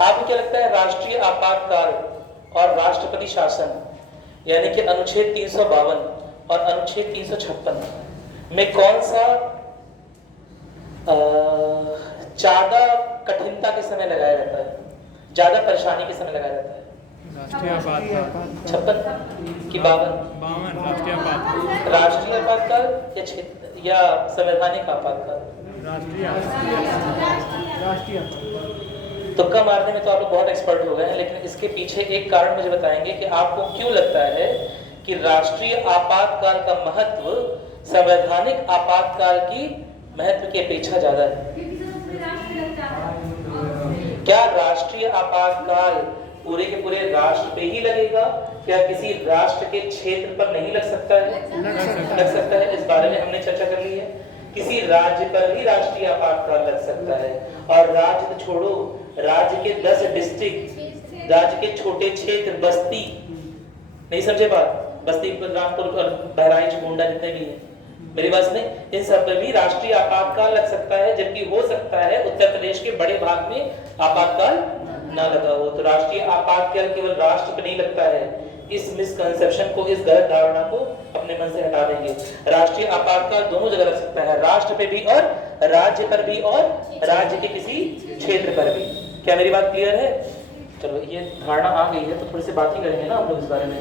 आपको क्या लगता है राष्ट्रीय आपातकाल और राष्ट्रपति शासन यानी कि अनुच्छेद 352 और अनुच्छेद 356 में कौन सा ज्यादा कठिनता के समय लगाया जाता है, ज्यादा परेशानी के समय लगाया जाता है? राष्ट्रीय आपातकाल 56 की 52? राष्ट्रीय आपातकाल या संवैधानिक आपातकाल? राष्ट्रीय तुक्का मारने में तो आप लोग बहुत एक्सपर्ट हो गए हैं, लेकिन इसके पीछे एक कारण मुझे बताएंगे कि आपको क्यों लगता है कि राष्ट्रीय आपातकाल का महत्व संवैधानिक आपातकाल की महत्व की अपेक्षा ज्यादा है? क्या राष्ट्रीय आपातकाल पूरे के पूरे राष्ट्र पे ही लगेगा? क्या किसी राष्ट्र के क्षेत्र पर नहीं लग सकता है? लग सकता है। इस बारे में हमने चर्चा कर ली है। किसी राज्य पर भी राष्ट्रीय आपातकाल लग सकता है, और राज्य तो छोड़ो, राज्य के 10 डिस्ट्रिक्ट, राज्य के छोटे क्षेत्र, बस्ती, नहीं समझे बात? बस्ती, रामपुर और बहराइच, गोंडा जितने भी हैं, मेरी बात नहीं, इन सब पर भी राष्ट्रीय आपातकाल लग सकता है, जबकि हो सकता है उत्तर प्रदेश के बड़े भाग में आपातकाल ना लगा हो। तो राष्ट्रीय आपातकाल केवल राष्ट्र पर नहीं लगता है। इस मिसकंसेप्शन को, इस गलत धारणा को अपने मन से हटा देंगे। राष्ट्रीय आपातकाल दोनों जगह लग सकता है, राष्ट्र पे भी और राज्य पर भी, और राज्य के किसी क्षेत्र पर भी। क्या मेरी बात क्लियर है? चलो, ये धारणा आ गई है तो थोड़ी सी बात ही करेंगे ना हम लोग इस बारे में।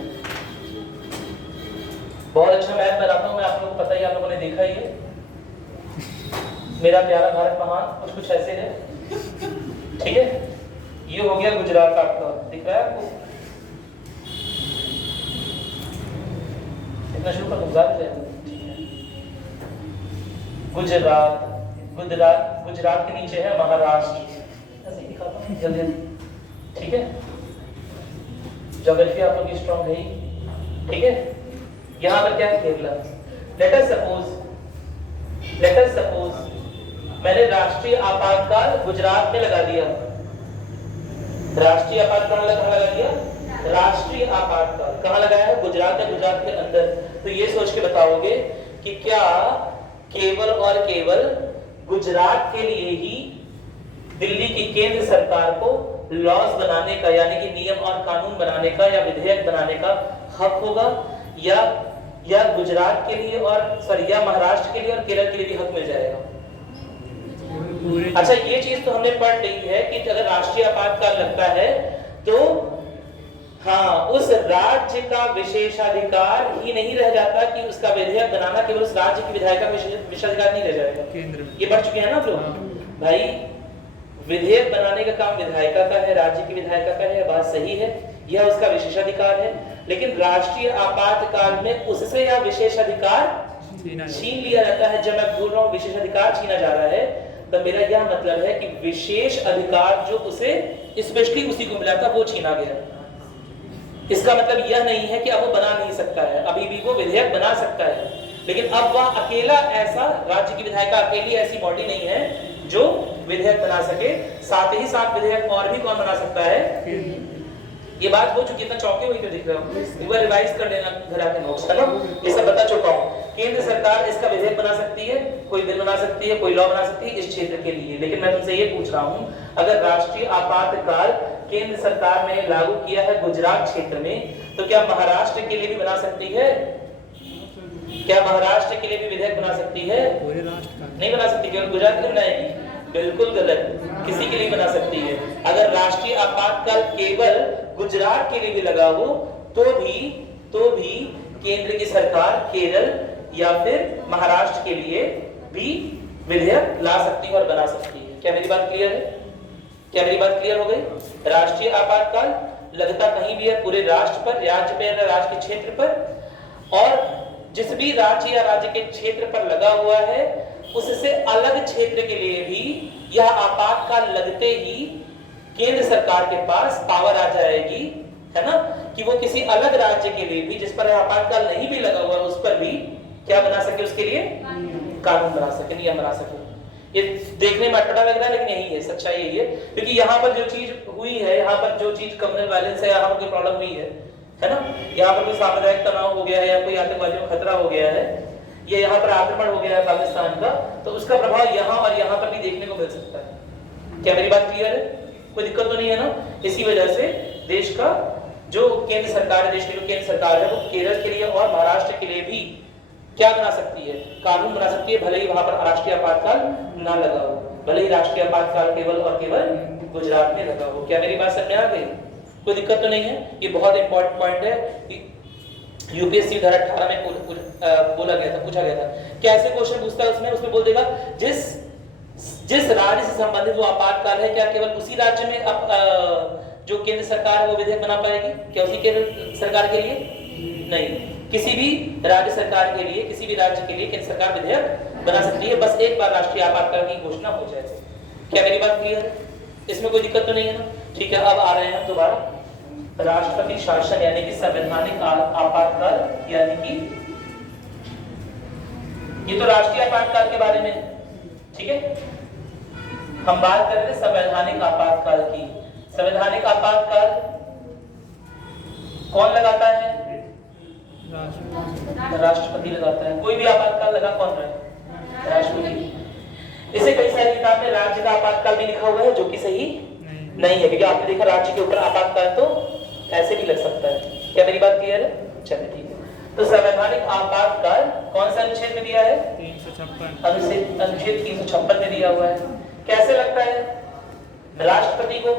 बहुत अच्छा मैप बनाता हूँ मैं, आप लोगों को पता ही, आप लोगों ने देखा ही है। मेरा प्यारा भारत महान कुछ ऐसे है, ठीक है? ये हो गया गुजरात, आपका दिख रहा है आपको? इतना शुरू कर गुजरात है। गुजरात के नीचे है महाराष्ट्र, ऐसे ही दिखाता हूँ जल्दी, ठीक है? ज्योग्राफी आप लोग की स्ट्रांग है, ठीक है? यहाँ पर क्या है? केरला। लेट अस सपोज मैंने राष्ट्रीय आपातकाल गुजरात में लगा दिया। राष्ट्रीय आपातकाल कहाँ लगा दिया? राष्ट्रीय आपातकाल कहाँ लगाया है? गुजरात है, गुजरात के अंदर। तो ये सोच के बताओगे कि क्या केवल और केवल गुजरात के लिए ही दिल्ली की केंद्र सरकार को लॉज बनाने का, यानी कि नियम और कानून बनाने का या विधेयक बनाने का हक होगा, या गुजरात के लिए और या महाराष्ट्र के लिए और केरल के लिए भी हक मिल जाएगा? अच्छा, ये चीज तो हमने पढ़ ली है कि अगर राष्ट्रीय आपातकाल लगता है तो हाँ, उस राज्य का विशेषाधिकार ही नहीं रह जाता कि उसका विधेयक बनाना केवल उस राज्य की विधायिका का विशेषाधिकार नहीं रह जाएगा। केंद्र में ये बढ़ चुके हैं ना आप लोग। भाई, विधेयक बनाने का काम विधायिका का है, राज्य की विधायिका का है, बात सही है, यह उसका विशेषाधिकार है। लेकिन राष्ट्रीय आपातकाल में उससे यह विशेषाधिकार छीन लिया जाता है। जब मैं बोल रहा हूँ विशेषाधिकार छीना जा रहा है, तो मेरा यह मतलब है कि विशेष अधिकार जो उसे स्पेशली उसी को मिला था वो छीना गया। इसका मतलब यह नहीं है कि अब वो बना नहीं सकता है, अभी भी वो विधेयक बना सकता है, लेकिन अब वह अकेला ऐसा, राज्य की विधायिका अकेली ऐसी बॉडी नहीं है जो विधेयक बना सके। साथ ही साथ विधेयक और भी कौन बना सकता है? ये बात हो चुकी है, इतना चौंके हुए क्यों दिख रहे हो? एक बार रिवाइज कर लेना घर आके नोट्स, है ना? ये सब बता चुका हूँ। केंद्र सरकार इसका विधेयक बना सकती है, कोई बिल बना सकती है, कोई लॉ बना सकती है इस क्षेत्र के लिए। लेकिन मैं तुमसे ये पूछ रहा हूँ, अगर राष्ट्रीय आपातकाल केंद्र सरकार ने लागू किया है गुजरात क्षेत्र में, तो क्या महाराष्ट्र के लिए भी बना सकती है? क्या महाराष्ट्र के लिए भी विधेयक बना सकती है? पूरे राष्ट्र का नहीं बना सकती, केवल गुजरात के लिए बनाएगी? बिल्कुल गलत, किसी के लिए बना सकती है। अगर राष्ट्रीय आपातकाल केवल गुजरात के लिए भी लगा हो तो भी केंद्र की सरकार केरल या फिर महाराष्ट्र के लिए भी विधेयक ला सकती है और बना सकती है। क्या मेरी बात क्लियर है? क्या मेरी बात क्लियर हो गई? राष्ट्रीय आपातकाल लगता कहीं भी है, पूरे राष्ट्र पर, राज्य पे, राज्य के क्षेत्र पर, और जिस भी राज्य या राज्य के क्षेत्र पर लगा हुआ है उससे अलग क्षेत्र के लिए भी यह आपातकाल लगते ही केंद्र सरकार के पास पावर आ जाएगी, है ना, कि वो किसी अलग राज्य के लिए भी जिस पर आपातकाल नहीं भी लगा हुआ उस पर भी क्या बना सके, उसके लिए कानून बना सके, नियम बना सके। ये देखने में अटपटा लग रहा है लेकिन यही है, सच्चाई यही है। क्योंकि यहाँ पर जो चीज हुई है, यहाँ पर जो चीज कम्युनल वायलेंस है, यहाँ पर कोई प्रॉब्लम हुई है ना, यहाँ पर कोई सामुदायिक तनाव हो गया है या कोई आतंकवादियों का खतरा हो गया है, ये यहाँ पर आक्रमण हो गया है पाकिस्तान का, तो उसका प्रभाव यहाँ और यहाँ पर भी देखने को मिल सकता है। क्या मेरी बात क्लियर है? कोई दिक्कत तो नहीं है ना। इसी वजह से देश का जो केंद्र सरकार है, देश की जो केंद्र सरकार है, वो केरल के लिए और महाराष्ट्र के लिए भी क्या बना सकती है, कानून बना सकती है, भले ही वहां पर राष्ट्रीय आपातकाल ना लगा हो, भले ही राष्ट्रीय आपातकाल केवल और केवल गुजरात में लगा हो। क्या मेरी बात समझ में आ गई? कोई दिक्कत तो नहीं है। ये बहुत इंपॉर्टेंट पॉइंट है। यूपीएससी धारा 18 में बोला गया था, पूछा गया था, कैसे क्वेश्चन पूछता है उसमें बोल देगा जिस राज्य से संबंधित वो आपातकाल है, क्या केवल उसी राज्य में जो केंद्र सरकार है वो विधेयक बना पाएगी? क्या उसी केंद्र सरकार के लिए? नहीं, किसी भी राज्य सरकार के लिए, किसी भी राज्य के लिए केंद्र सरकार विधेयक बना सकती है, बस एक बार राष्ट्रीय आपातकाल की घोषणा हो जाए। क्या मेरी बात क्लियर है? इसमें कोई दिक्कत तो नहीं है ना? ठीक है, अब आ रहे हैं दोबारा राष्ट्रपति शासन यानी कि संवैधानिक आपातकाल, यानी कि ये तो राष्ट्रीय आपातकाल के बारे में, ठीक है। हम बात कर रहे थे संवैधानिक आपातकाल की। संवैधानिक आपातकाल कौन लगाता है? राष्ट्रपति लगाता है। कोई भी आपातकाल लगा कौन रहा है? राष्ट्रपति। इसे कई सारी किताब में राज्य का आपातकाल भी लिखा हुआ है, जो कि सही नहीं है, क्योंकि आपने देखा राज्य के ऊपर आपातकाल तो ऐसे भी लग सकता है। क्या मेरी बात क्लियर है? चलिए ठीक है। तो संवैधानिक आपातकाल कौन सा अनुच्छेद में दिया है? 356। अनुच्छेद 356 में दिया हुआ है। कैसे लगता है? राष्ट्रपति को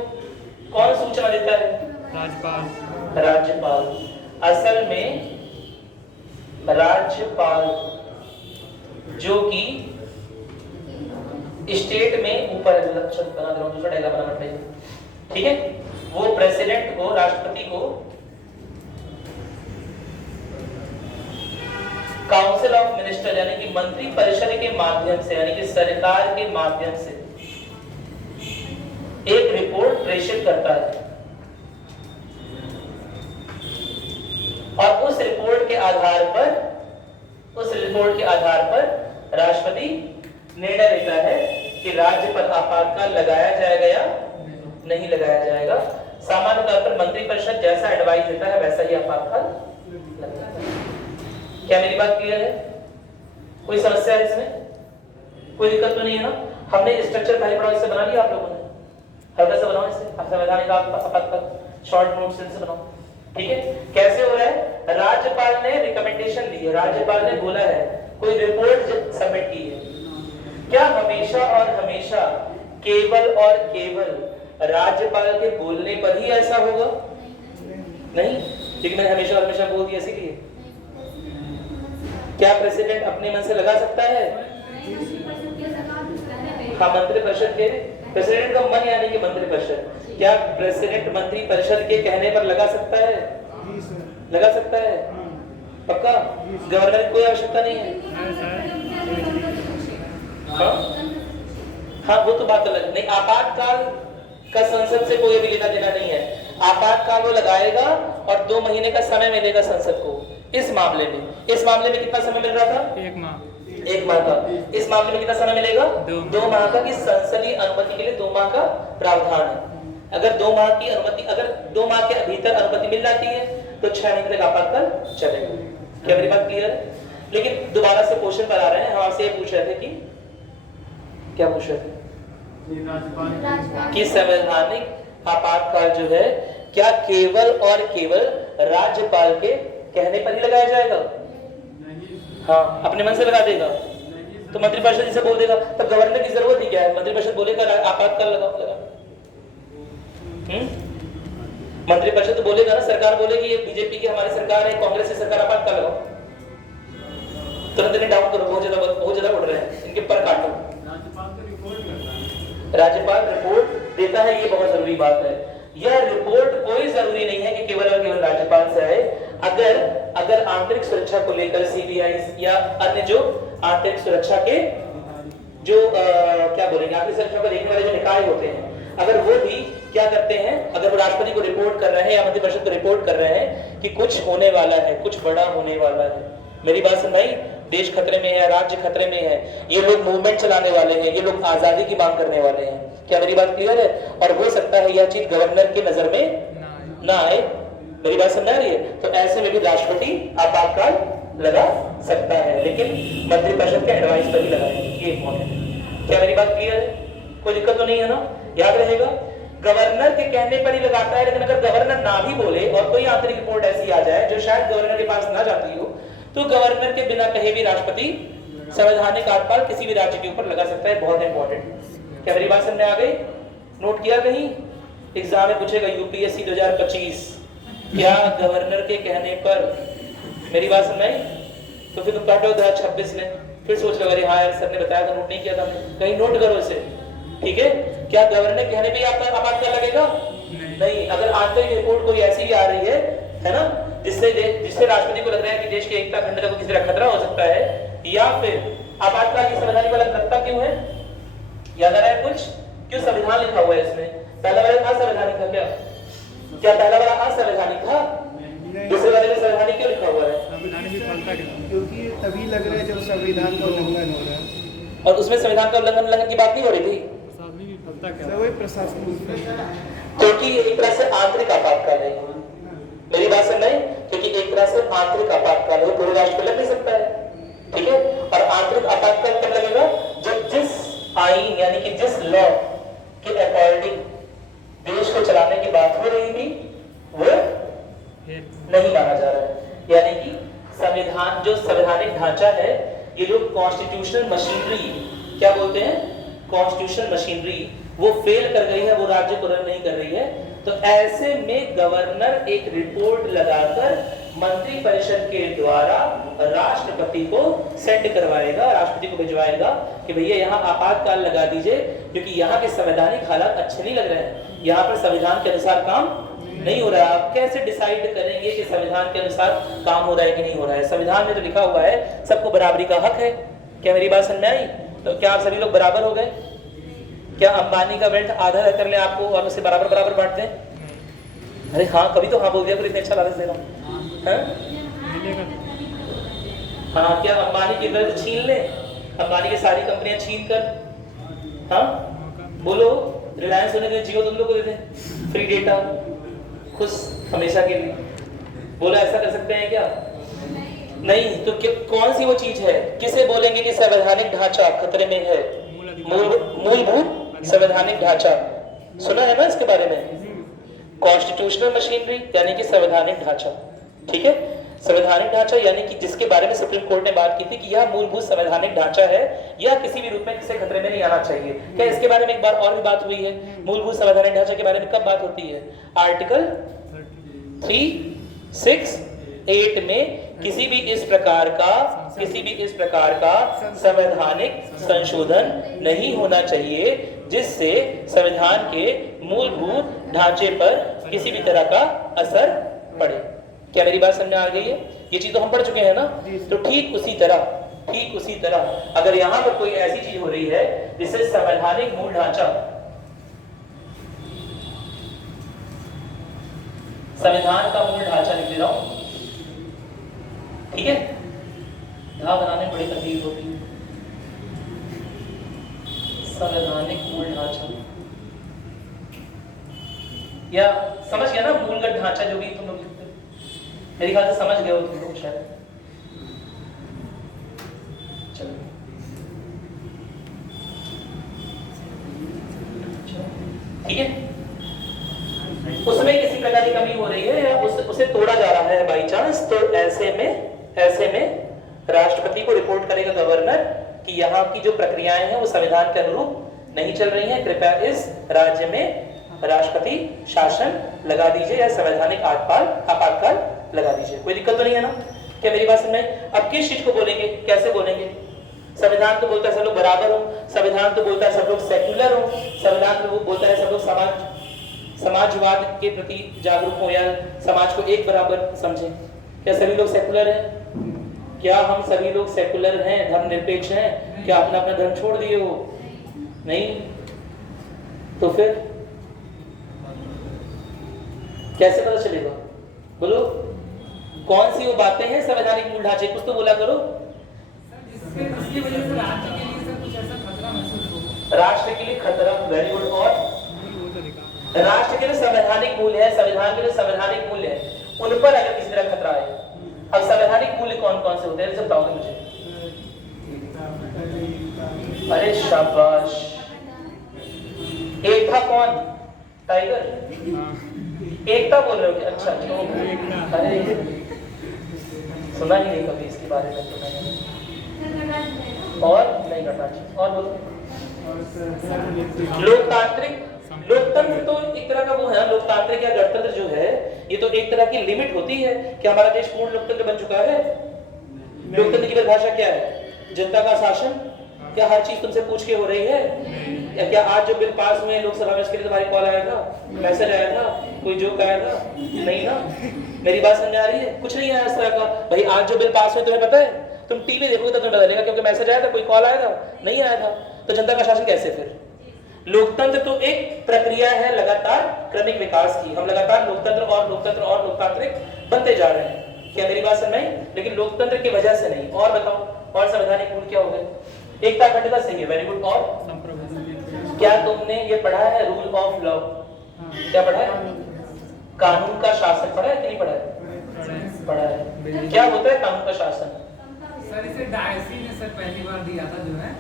कौन सूचना देता है? राज्यपाल। राज्यपाल। असल में राज्यपाल जो कि स्टेट में ऊपर बना दे रहा हूं, दूसरा डायलॉग बना पड़ेगा, ठीक है। वो प्रेसिडेंट को, राष्ट्रपति को काउंसिल ऑफ मिनिस्टर यानी कि मंत्री परिषद के माध्यम से, यानी कि सरकार के माध्यम से एक रिपोर्ट प्रेषित करता है, और उस रिपोर्ट के आधार पर राष्ट्रपति निर्णय लेता है कि राज्य पर आपातकाल लगाया जाएगा या नहीं लगाया जाएगा। सामान्य तौर पर मंत्री परिषद जैसा एडवाइस देता है वैसा ही आपातकाल लगता है। क्या मेरी बात क्लियर है? कोई समस्या है इसमें? कोई दिक्कत तो नहीं है ना? हमने स्ट्रक्चर पहले पढ़ा, इससे बना लिया आप लोगों ने? हल्का सा बनाओ इसे, संवैधानिक आपातकाल शॉर्ट नोट से बनाओ, ठीक है। कैसे हो रहा है? राज्यपाल ने रिकमेंडेशन दी है, राज्यपाल ने बोला है, कोई रिपोर्ट सबमिट की है। क्या हमेशा और हमेशा केवल और केवल राज्यपाल के बोलने पर ही ऐसा होगा? नहीं, क्योंकि मैंने हमेशा और हमेशा बोल दिया इसीलिए। क्या प्रेसिडेंट अपने मन से लगा सकता है? हाँ, मंत्री परिषद के प्रेसिडेंट का मन यानी कि मंत्री परिषद। क्या प्रेसिडेंट मंत्री परिषद के कहने पर लगा सकता है? लगा सकता है पक्का? गवर्नर की कोई आवश्यकता नहीं है। हाँ, वो तो बात अलग नहीं। आपातकाल का संसद से कोई भी लेना देना नहीं है। आपातकाल वो लगाएगा और 2 महीने का समय मिलेगा संसद को। इस मामले में कितना समय मिल रहा था? 1 माह का। इस मामले में कितना समय मिलेगा? 2 माह का। इस संसदीय अनुमति के लिए 2 माह का प्रावधान है। अगर 2 माह की अनुमति, अगर 2 माह के भीतर अनुमति मिल जाती है तो 6 महीने तक आपातकाल चलेगा। क्या मेरी बात क्लियर है? लेकिन दोबारा से क्वेश्चन पर आ रहे हैं। हम आपसे ये पूछ रहे थे कि क्या पूछ रहे थे कि संवैधानिक आपातकाल जो है क्या केवल और केवल राज्यपाल के कहने पर ही लगाया जाएगा? हाँ, अपने मन से लगा देगा तो मंत्रिपरिषद जिसे बोल देगा, तब गवर्नर की जरूरत ही क्या है? मंत्रिपरिषद बोलेगा आपातकाल लगाओ। मंत्रिपरिषद तो बोलेगा ना, सरकार बोलेगी ये बीजेपी की हमारी सरकार है, कांग्रेस की सरकार, आपातकाल लगाओ। तुरंत इन्हें डाउन करो, बहुत ज्यादा उड़ रहे हैं, इनके पर काटो। राज्यपाल रिपोर्ट देता है, ये बहुत जरूरी बात है। यह रिपोर्ट कोई जरूरी नहीं है कि केवल और केवल राज्यपाल से आए। अगर आंतरिक सुरक्षा को लेकर सीबीआई या अन्य जो आंतरिक सुरक्षा के जो क्या बोलेंगे, आंतरिक सुरक्षा को देखने वाले जो निकाय होते हैं, अगर वो भी क्या करते हैं, अगर वो राष्ट्रपति को रिपोर्ट कर रहे हैं या मंत्रिपरिषद को रिपोर्ट कर रहे हैं कि कुछ होने वाला है, कुछ बड़ा होने वाला है, मेरी बात सुन भाई, देश खतरे में है, राज्य खतरे में है, ये लोग मूवमेंट चलाने वाले हैं, ये लोग आजादी की मांग करने वाले हैं। क्या मेरी बात क्लियर है? और हो सकता है यह चीज गवर्नर की नजर में ना आए। मेरी बात समझ आ रही है? तो ऐसे में भी राष्ट्रपति आपातकाल लगा सकता है, लेकिन मंत्रिपरिषद के एडवाइस पर ही लगाएंगे, ये इंपॉर्टेंट है। क्या मेरी बात क्लियर है? कोई दिक्कत तो नहीं है ना? याद रहेगा गवर्नर के कहने पर ही लगाता है, लेकिन अगर गवर्नर ना भी बोले और कोई आंतरिक रिपोर्ट ऐसी आ जाए जो शायद गवर्नर के पास ना जाती हो, तो गवर्नर के बिना कहे भी राष्ट्रपति संवैधानिक आठपाल किसी भी राज्य के ऊपर लगा सकता है। बहुत इंपॉर्टेंट। क्या मेरी बात समझ में आ गई? नोट किया कहीं? एग्जाम में पूछेगा यूपीएससी 2025, क्या गवर्नर के कहने पर, मेरी बात समझ में? तो फिर तुम काटो 2026 में, फिर सोच लो अरे हाँ यार सर ने बताया था, नोट नहीं किया था, कहीं नोट करो इसे। ठीक है? क्या गवर्नर के कहने पे आपातकाल लगेगा? नहीं। अगर आंतरिक रिपोर्ट कोई ऐसी भी आ रही है ना, जिससे राष्ट्रपति को लग रहा है कि देश की एकता अखंडता को किसी तरह खतरा हो सकता है, या फिर आपातकाल की संवैधानिक वाला लगता क्यों है? याद आ रहा है कुछ? क्यों संविधान लिखा हुआ है इसमें? पहला वाला असंवैधानिक था क्या पहला वाला असंवैधानिक था? दूसरे वाले में संवैधानिक क्यों लिखा हुआ है? संविधान भी फलता क्यों? क्योंकि तभी लग रहा है जब संविधान का उल्लंघन हो रहा है। और उसमें संविधान का उल्लंघन की बात नहीं हो रही थी? प्रशासनिक भी फलता क्या? वही प्रशासनिक, क्योंकि एक तरह से आंतरिक आपातकाल है। मेरी बात सुन रहे? क्योंकि एक तरह से आंतरिक आपातकाल है, पूरे राष्ट्र को लग नहीं सकता है। ठीक है? और आंतरिक आपातकाल कब लगेगा? जब जिस आईन यानी कि जिस लॉ के अकॉर्डिंग देश को चलाने की बात हो रही थी वो नहीं माना जा रहा है। यानी कि संविधान, जो संवैधानिक ढांचा है, ये जो कॉन्स्टिट्यूशनल मशीनरी, क्या बोलते हैं, कॉन्स्टिट्यूशनल मशीनरी, वो फेल कर गई है, वो राज्य को रन नहीं कर रही है। तो ऐसे में गवर्नर एक रिपोर्ट लगाकर मंत्री परिषद के द्वारा राष्ट्रपति को सेंड करवाएगा, राष्ट्रपति को भिजवाएगा कि भैया यहाँ आपातकाल लगा दीजिए, क्योंकि यहाँ के संवैधानिक हालात अच्छे नहीं लग रहे हैं, यहाँ पर संविधान के अनुसार काम नहीं हो रहा है। आप कैसे डिसाइड करेंगे कि संविधान के अनुसार काम हो रहा है कि नहीं हो रहा है? संविधान में तो लिखा हुआ है सबको बराबरी का हक है। क्या मेरी बात समझ में आई? तो क्या आप सभी लोग बराबर हो गए? क्या अंबानी का वेल्थ आधा कर ले आपको और उसे बराबर बराबर बांटते हैं? अरे हाँ, कभी तो हाँ बोल दिया, पर इतने अच्छा लालच दे रहा हूँ। हाँ, क्या अंबानी की वेल्थ छीन ले? अंबानी की सारी कंपनियां छीन कर, हाँ बोलो, रिलायंस होने के जियो तुम लोग को दे दें फ्री डेटा, खुश हमेशा के लिए। बोलो ऐसा कर सकते हैं क्या? नहीं। तो कौन सी वो चीज है? किसे बोलेंगे कि संवैधानिक ढांचा खतरे में है? मूलभूत संवैधानिक ढांचा सुना है ना इसके बारे में? कॉन्स्टिट्यूशनल मशीनरी यानी कि संवैधानिक ढांचा। ठीक है? संवैधानिक ढांचा यानी कि जिसके बारे में सुप्रीम कोर्ट ने बात की थी कि यह मूलभूत संवैधानिक ढांचा है, यह किसी भी रूप में किसी खतरे में नहीं आना चाहिए। क्या इसके बारे में एक बार और भी बात हुई है? मूलभूत संवैधानिक ढांचा के बारे में कब बात होती है? आर्टिकल 3, 6, 8 में किसी भी इस प्रकार का संवैधानिक संशोधन नहीं होना चाहिए जिससे संविधान के मूलभूत ढांचे पर किसी भी तरह का असर पड़े। क्या मेरी बात समझ में आ गई है? ये चीज तो हम पढ़ चुके हैं ना। तो ठीक उसी तरह अगर यहाँ पर कोई ऐसी चीज हो रही है जिससे संवैधानिक मूल ढांचा, संविधान का मूल ढांचा लिख दे रहा हूं, ठीक है? ढा बनाने में बड़ी तकलीफ होती है। संवैधानिक मूल ढांचा, या समझ गया ना मूलगत ढांचा जो भी तुम लोग लिखते हो? मेरे ख्याल से समझ गए हो तुम लोग शायद। चलो ठीक है? उसमें किसी प्रकार की कमी हो रही है या उसे तोड़ा जा रहा है बाई चांस, तो ऐसे में राष्ट्रपति को रिपोर्ट करेगा गवर्नर कि यहाँ की जो प्रक्रियाएं हैं वो संविधान के अनुरूप नहीं चल रही हैं, कृपया इस राज्य में राष्ट्रपति शासन लगा दीजिए या संवैधानिक आपातकाल लगा दीजिए। कोई दिक्कत तो नहीं है ना? क्या मेरी बात समझ में? अब किस चीज को बोलेंगे, कैसे बोलेंगे? संविधान तो बोलता है सब लोग बराबर हो, संविधान तो बोलता है सब लोग सेक्युलर हो, संविधान तो बोलता है सब लोग समाजवाद के प्रति जागरूक हो या समाज को एक बराबर समझें। क्या सभी लोग सेकुलर हैं? क्या हम सभी लोग सेकुलर हैं, धर्मनिरपेक्ष हैं? क्या अपना अपना धर्म छोड़ दिए हो? नहीं। तो फिर कैसे पता चलेगा? बोलो, कौन सी वो बातें हैं संवैधानिक मूल ढांचे? कुछ तो बोला करो। इसकी वजह से राज्य के लिए कुछ ऐसा खतरा महसूस हो, राष्ट्र के लिए खतरा, वेरी गुड। और राष्ट्र के जो संवैधानिक मूल्य है, संविधान के जो संवैधानिक मूल्य है, उन पर अगर किसी तरह खतरा आए, अब संवैधानिक मूल्य कौन कौन से होते हैं बताओगे मुझे? अरे शाबाश। एकता कौन? टाइगर एकता बोल रहे हो क्या? अच्छा अरे सुना ही नहीं कभी इसके बारे में तो मैंने। और नहीं करना और बोलो। लोकतांत्रिक लोकतंत्र तो एक तरह का वो है, लोकतांत्रिक या गणतंत्र जो है ये तो एक तरह की लिमिट होती है कि हमारा देश पूर्ण लोकतंत्र बन चुका है। लोकतंत्र की परिभाषा क्या है? जनता का शासन। क्या हर चीज तुमसे पूछ के हो रही है? या क्या आज जो बिल पास हुए लोकसभा में उसके लिए तुम्हारी कॉल आया था, मैसेज आया था, कोई जोक आया था? नहीं ना। मेरी बात समझ आ रही है? कुछ नहीं आया इस तरह का। भाई आज जो बिल पास हुए तुम्हें पता है? तुम टीवी देखोगे तो तुम्हें पता चलेगा क्योंकि मैसेज आया था, कोई कॉल आया था? नहीं आया था। तो जनता का शासन कैसे फिर? लोकतंत्र तो एक प्रक्रिया है लगातार क्रमिक विकास की। हम लगातार लोकतंत्र और लोकतांत्रिक बनते जा रहे हैं। क्या मेरी बात समझ में आई? लेकिन लोकतंत्र की वजह से नहीं। और बताओ और संवैधानिक मूल क्या हो गए? एकता अखंडता सही है, वेरी गुड। और क्या तुमने ये पढ़ा है रूल ऑफ लॉ? क्या पढ़ा है? कानून का शासन पढ़ा है कि नहीं पढ़ा है? पढ़ा है। क्या होता है कानून का शासन? सर इसे डायसी ने सर पहली बार दिया था जो है।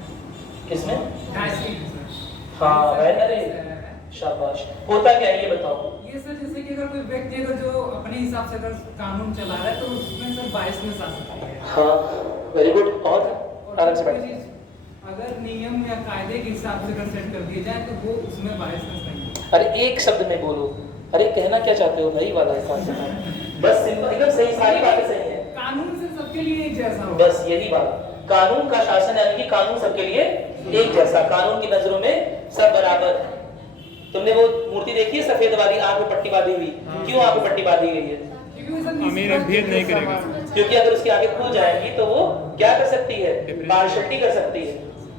किसमें? डायसी ने सर। हाँ अरे शाबाश। होता क्या है ये बताओ। ये सर जैसे कि अगर कोई व्यक्ति अगर जो अपने हिसाब से अगर कानून चला रहा है तो उसमें सर बायस में आ सकती है। हाँ वेरी गुड। और आराम से बैठ। अगर नियम या कायदे के हिसाब से अगर सेट कर दिए जाए तो वो उसमें बायसनेस नहीं है। अरे एक शब्द में बोलो। अरे कहना क्या चाहते हो भाई वाला बस सिंपल एकदम सही, सारी बातें सही है। कानून से सबके लिए एक जैसा हो। बस यही बात। कानून का शासन यानी कि कानून सबके लिए एक जैसा। कानून की नजरों में सब बराबर। तुमने वो मूर्ति देखी है सफेद वाली आंख में पट्टी बांधी हुई? क्यों आंख में पट्टी बांधी गई है? अमीर भेद नहीं करेगा। क्योंकि अगर उसकी आंखें खुल जाएंगी तो वो क्या कर सकती है? पार्शलिटी कर सकती है।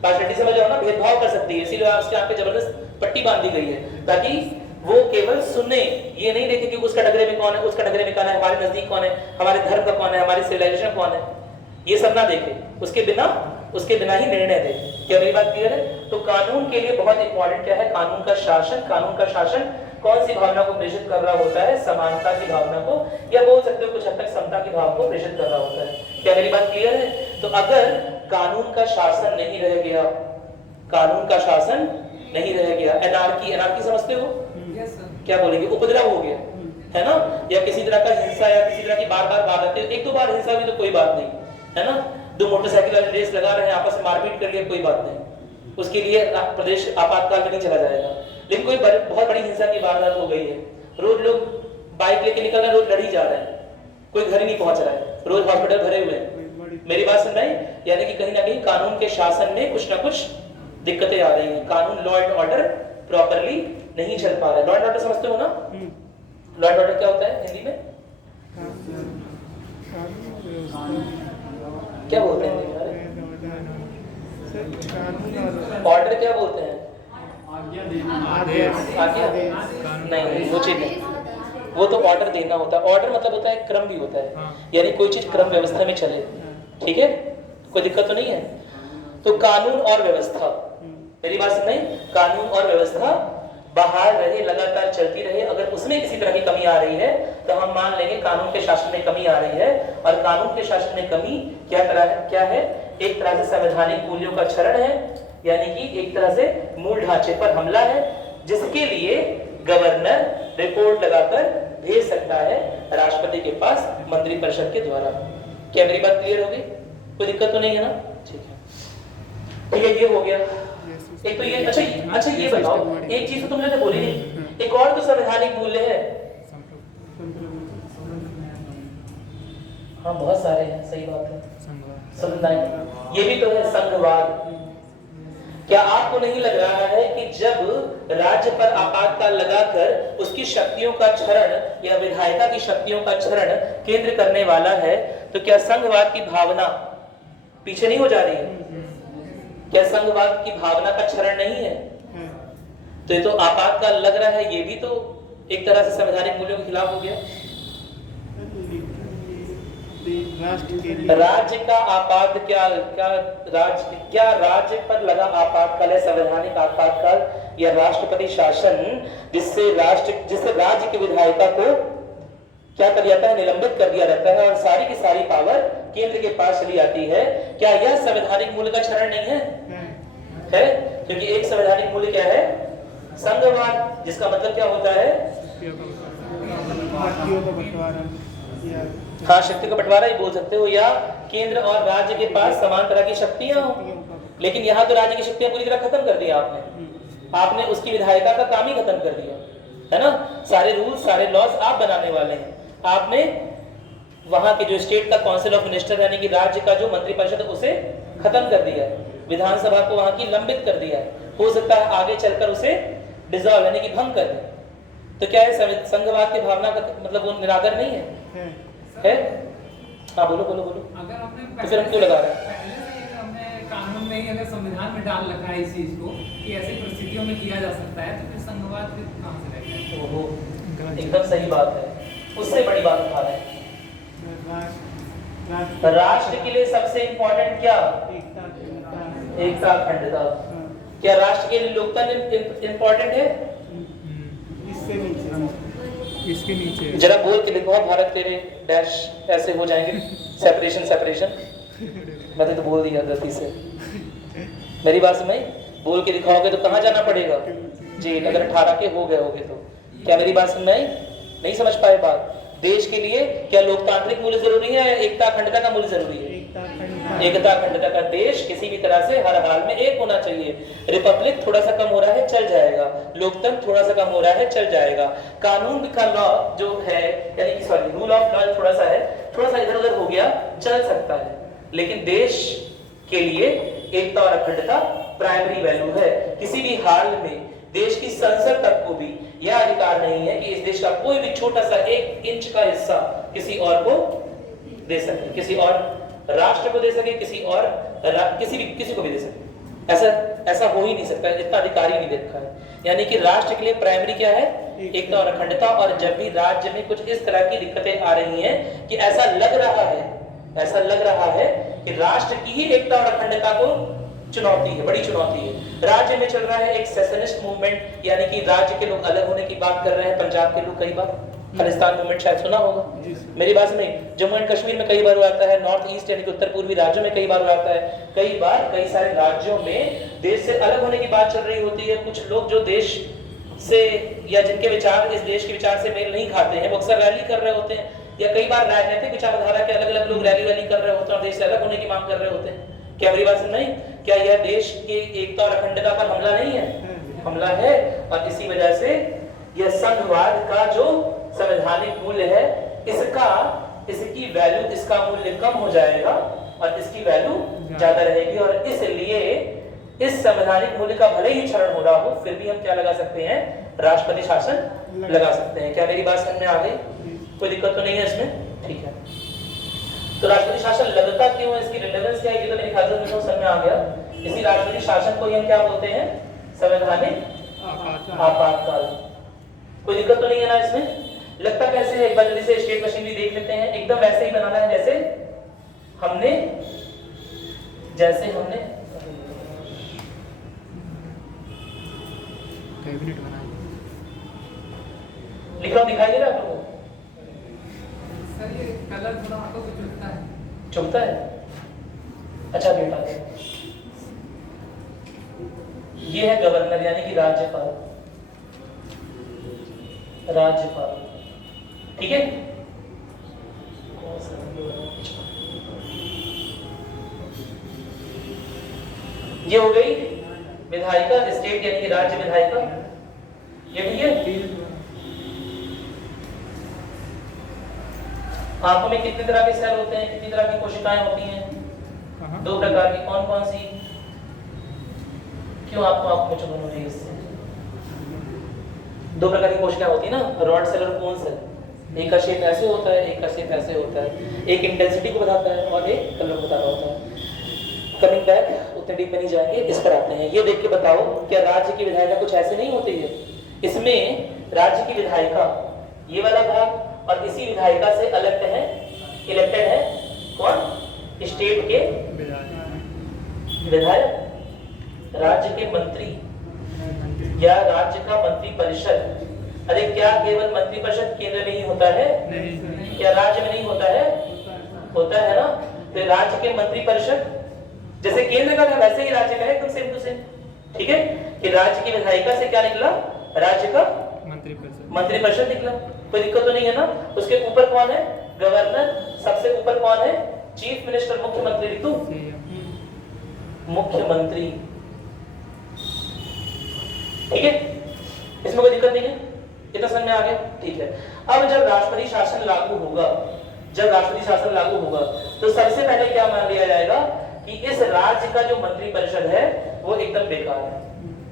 पार्शलिटी समझ आओ ना, भेदभाव कर सकती है। इसीलिए उसके आंख पे जबरदस्त पट्टी बांधी गई है ताकि वो केवल सुने, ये नहीं देखे कि उसका डगरे में कौन है, उसका डगरे में कौन है, हमारे नजदीक कौन है, हमारे धर्म का कौन है, हमारी सिविलाइजेशन कौन है, ये सब ना देखे। उसके बिना ही निर्णय दे। क्या मेरी बात क्लियर है? तो कानून के लिए बहुत इंपॉर्टेंट क्या है? कानून का शासन। कानून का शासन कौन सी भावना को प्रेषित कर रहा होता है? समानता की भावना को, या बोल सकते हो कुछ हद तक समता की भाव को प्रेषित कर रहा होता है। क्या मेरी बात क्लियर है? तो अगर कानून का शासन नहीं रह गया, कानून का शासन नहीं रह गया, एनार्की समझते हो? Yes sir. क्या बोलेंगे? उपद्रव हो गया है ना, या किसी तरह का हिंसा या किसी तरह की बार-बार वारदातें। एक दो बार हिंसा हुई तो कोई बात नहीं है ना, दो मोटरसाइकिल वाले रेस लगा रहे हैं, आपस में मारपीट कर लिया, कोई बात नहीं, उसके लिए प्रदेश आपातकाल में नहीं चला जाएगा। लेकिन कोई बहुत बड़ी हिंसा की वारदात हो गई है, रोज लोग बाइक लेके निकल रहे हैं, रोज लड़ ही जा रहे हैं, कोई घर ही नहीं पहुंच रहा है, रोज हॉस्पिटल भरे हुए हैं। मेरी बात सुन रहे हैं? यानी कि कहीं ना कहीं कानून के शासन में कुछ ना कुछ दिक्कतें आ रही हैं। कानून लॉ एंड ऑर्डर प्रॉपर्ली नहीं चल पा रहा है। लॉ एंड ऑर्डर समझते हो ना? लॉ एंड ऑर्डर क्या होता है हिंदी में? क्या बोलते हैं? ऑर्डर क्या बोलते हैं? आज्ञा? नहीं, वो चीज नहीं, वो तो ऑर्डर देना होता है। ऑर्डर मतलब होता है क्रम भी होता है, यानी कोई चीज क्रम व्यवस्था में चले। ठीक है, कोई दिक्कत तो नहीं है? तो कानून और व्यवस्था, मेरी बात सुन नहीं, कानून और व्यवस्था बहाल रहे, लगातार चलती रहे। अगर उसमें किसी तरह की कमी आ रही है तो हम मान लेंगे कानून के शासन में कमी आ रही है। और कानून के शासन में कमी क्या है? एक तरह से संवैधानिक मूल्यों का क्षरण है, यानी कि एक तरह से मूल ढांचे पर हमला है, जिसके लिए गवर्नर रिपोर्ट लगाकर भेज सकता है राष्ट्रपति के पास मंत्रिपरिषद के द्वारा। क्या मेरी बात क्लियर होगी? कोई दिक्कत तो नहीं है ना? ठीक है, ये हो गया। एक तो ये अच्छा ये बताओ, एक चीज तो तुमने तो बोली नहीं, एक और तो संवैधानिक मूल्य है। हाँ बहुत सारे हैं, सही बात है। संवैधानिक ये भी तो है, संघवाद। क्या आपको नहीं लग रहा है कि जब राज्य पर आपातकाल लगाकर उसकी शक्तियों का क्षरण या विधायिका की शक्तियों का क्षरण केंद्र करने वाला है, तो क्या संघवाद की भावना पीछे नहीं हो जा रही है? क्या संघवाद की भावना का क्षरण नहीं है? तो ये तो आपातकाल लग रहा है, ये भी तो एक तरह से संवैधानिक मूल्यों के खिलाफ हो गया। राज्य का आपात क्या राज्य पर लगा आपातकाल है संवैधानिक आपातकाल, या राष्ट्रपति शासन जिससे राज्य के विधायिका को क्या कर जाता है? निलंबित कर दिया जाता है और सारी की सारी पावर केंद्र के पास चली आती है। क्या यह संवैधानिक मूल्य का क्षरण नहीं है? है, क्योंकि एक संवैधानिक मूल्य क्या है? संघवाद, जिसका मतलब क्या होता है? शक्तियों का बंटवारा या हाँ, शक्ति का बंटवारा ही बोल सकते हो, या केंद्र और राज्य के पास समान तरह की शक्तियां हो। लेकिन यहाँ तो राज्य की शक्तियां पूरी तरह खत्म कर दी आपने उसकी विधायिका का काम ही खत्म कर दिया है ना। सारे रूल्स सारे लॉज आप बनाने वाले हैं। आपने वहां के जो स्टेट का काउंसिल ऑफ मिनिस्टर यानी कि राज्य का जो मंत्रिपरिषद उसे खत्म कर दिया है, विधानसभा को वहां की लंबित कर दिया है। हो सकता है आगे चलकर उसे डिसॉल्व यानी कि भंग कर दे। तो क्या है, संघवाद की भावना का मतलब वो निरादर नहीं है? हाँ बोलो बोलो बोलो। अगर आपने तो फिर हम क्यों लगा रहे हैं? पहले से ही हमने कानून में ही अगर संविधान में डाल रखा है इस चीज को कि ऐसी परिस्थितियों में किया जा सकता है, तो फिर संघवाद फिर कहाँ से रहेगा? ओहो, एकदम सही बात है। उससे बड़ी बात उठा रहे हैं। राष्ट्र के लिए सबसे इंपॉर्टेंट क्या? एकता अखंडता। क्या राष्ट्र के लिए लोकतंत्र इंपॉर्टेंट है? इसके नीचे जरा बोल के लिखो, भारत तेरे डैश ऐसे हो जाएंगे, सेपरेशन सेपरेशन। मैंने तो बोल दिया गलती से, मेरी बात समझ? बोल के लिखाओगे तो कहाँ जाना पड़ेगा? जेल, अगर 18 के हो गए होगे तो। क्या मेरी बात समझ नहीं समझ पाए बात? देश के लिए क्या लोकतांत्रिक मूल्य जरूरी है या एकता अखंडता का मूल्य जरूरी है? एकता अखंडता का। देश किसी भी तरह से हर हाल में एक होना चाहिए। रिपब्लिक थोड़ा सा कम हो रहा है चल जाएगा, लोकतंत्र थोड़ा सा कम हो रहा है चल जाएगा, कानून का लॉ जो है यानी कि सॉरी रूल ऑफ लॉ थोड़ा सा इधर उधर हो गया चल सकता है, लेकिन देश के लिए एकता और अखंडता प्राइमरी वैल्यू है। किसी भी हाल में देश की संसद तक को भी यह अधिकार नहीं है कि इस देश का कोई भी छोटा सा 1 इंच का हिस्सा किसी और को दे सके, किसी और राष्ट्र को दे सके, किसी को भी दे सके। ऐसा हो ही नहीं सकता, इतना अधिकार ही नहीं दे रखा है। यानी कि राष्ट्र के लिए प्राइमरी क्या है? एकता और अखंडता। और जब भी राज्य में कुछ इस तरह की दिक्कतें आ रही हैं कि ऐसा लग रहा है कि राष्ट्र की ही एकता और अखंडता को चुनौती है, बड़ी चुनौती है। राज्य में चल रहा है एक सेशनिस्ट मूवमेंट, यानी कि राज्य के लोग अलग होने की बात कर रहे हैं। पंजाब के लोग कई बार खालिस्तान मूवमेंट शायद सुना होगा, मेरी बात में जम्मू एंड कश्मीर में कई बार हुआ आता है, नॉर्थ ईस्ट यानी कि उत्तर पूर्वी राज्यों में कई बार हुआ आता है। कई बार कई सारे राज्यों में देश से अलग होने की बात चल रही होती है। कुछ लोग जो देश से या जिनके विचार इस देश के विचार से मेल नहीं खाते हैं, वो अक्सर रैली कर रहे होते हैं, या कई बार राजनीतिक विचारधारा के अलग अलग लोग रैली कर रहे होते हैं और देश से अलग होने की मांग कर रहे होते हैं। क्या मेरी बात सुन नहीं? क्या यह देश की एकता और अखंडता पर हमला नहीं है? हमला है। और इसी वजह से यह संघवाद का जो संवैधानिक मूल्य है, इसकी वैल्यू, इसका मूल्य कम हो जाएगा और इसकी वैल्यू ज्यादा रहेगी। और इसलिए इस संवैधानिक मूल्य का भले ही क्षरण हो रहा हो, फिर भी हम क्या लगा सकते हैं? राष्ट्रपति शासन लगा सकते हैं। क्या मेरी बात समझ में आ गई? कोई दिक्कत तो नहीं है इसमें? ठीक है। तो राष्ट्रपति शासन लगता क्यों है, इसकी रिलेवेंस क्या है, ये तो मेरे ख्याल से समझ में आ गया। इसी राष्ट्रपति शासन को हम क्या बोलते हैं? संवैधानिक आपातकाल। कोई दिक्कत तो नहीं है ना इसमें? लगता कैसे है? एक बार जल्दी से स्टेट मशीनरी देख लेते हैं। एकदम वैसे ही बनाना है जैसे हमने कैबिनेट बनाया। लिखा दिखाई दे रहा है आपको? सर ये कलर थोड़ा आंखों को चुभता है? अच्छा बेटा, ये है गवर्नर यानी कि राज्यपाल। ठीक है। ये हो गई विधायिका, स्टेट यानी कि राज्य विधायिका। ये ठीक है। आंखों में कितने तरह के सेल होते हैं, कितनी तरह की कोशिकाएं होती हैं? 2 प्रकार की। कौन कौन सी? क्यों आपको आंखों में चुभन हो रही है इससे? 2 प्रकार की कोशिकाएं होती है ना, रॉड सेल और कोन सेल। एक का शेप ऐसे होता है, एक का शेप ऐसे होता है। एक इंटेंसिटी को बताता है और एक कलर को बता रहा होता है। कमिंग बैक, उतने डीप में नहीं जाएंगे, इस पर आते हैं। ये देख के बताओ, क्या राज्य की विधायिका कुछ ऐसे नहीं होती है? इसमें राज्य की विधायिका ये वाला भाग और इसी विधायिका से अलग है, इलेक्टेड है कौन? स्टेट के विधायक, राज्य के मंत्री या राज्य का मंत्री परिषद। अरे क्या केवल मंत्री परिषद केंद्र में ही होता है? नहीं। क्या राज्य में नहीं होता है? होता है ना। तो राज्य के मंत्री परिषद जैसे केंद्र का था वैसे ही राज्य का है, एकदम सेम टू सेम। ठीक है। कि राज्य की विधायिका से क्या निकला, राज्य का मंत्रिपरिषद मंत्रिपरिषद निकला। कोई दिक्कत तो नहीं है ना। उसके ऊपर कौन है, गवर्नर। सबसे ऊपर कौन है, चीफ मिनिस्टर, मुख्यमंत्री। ऋतु मुख्यमंत्री, ठीक है, इसमें कोई दिक्कत नहीं है, इतना समझ में आ गया, ठीक है। अब जब राष्ट्रपति शासन लागू होगा, जब राष्ट्रपति शासन लागू होगा तो सबसे पहले क्या मान लिया जाएगा कि इस राज्य का जो मंत्रिपरिषद है वो एकदम बेकार है,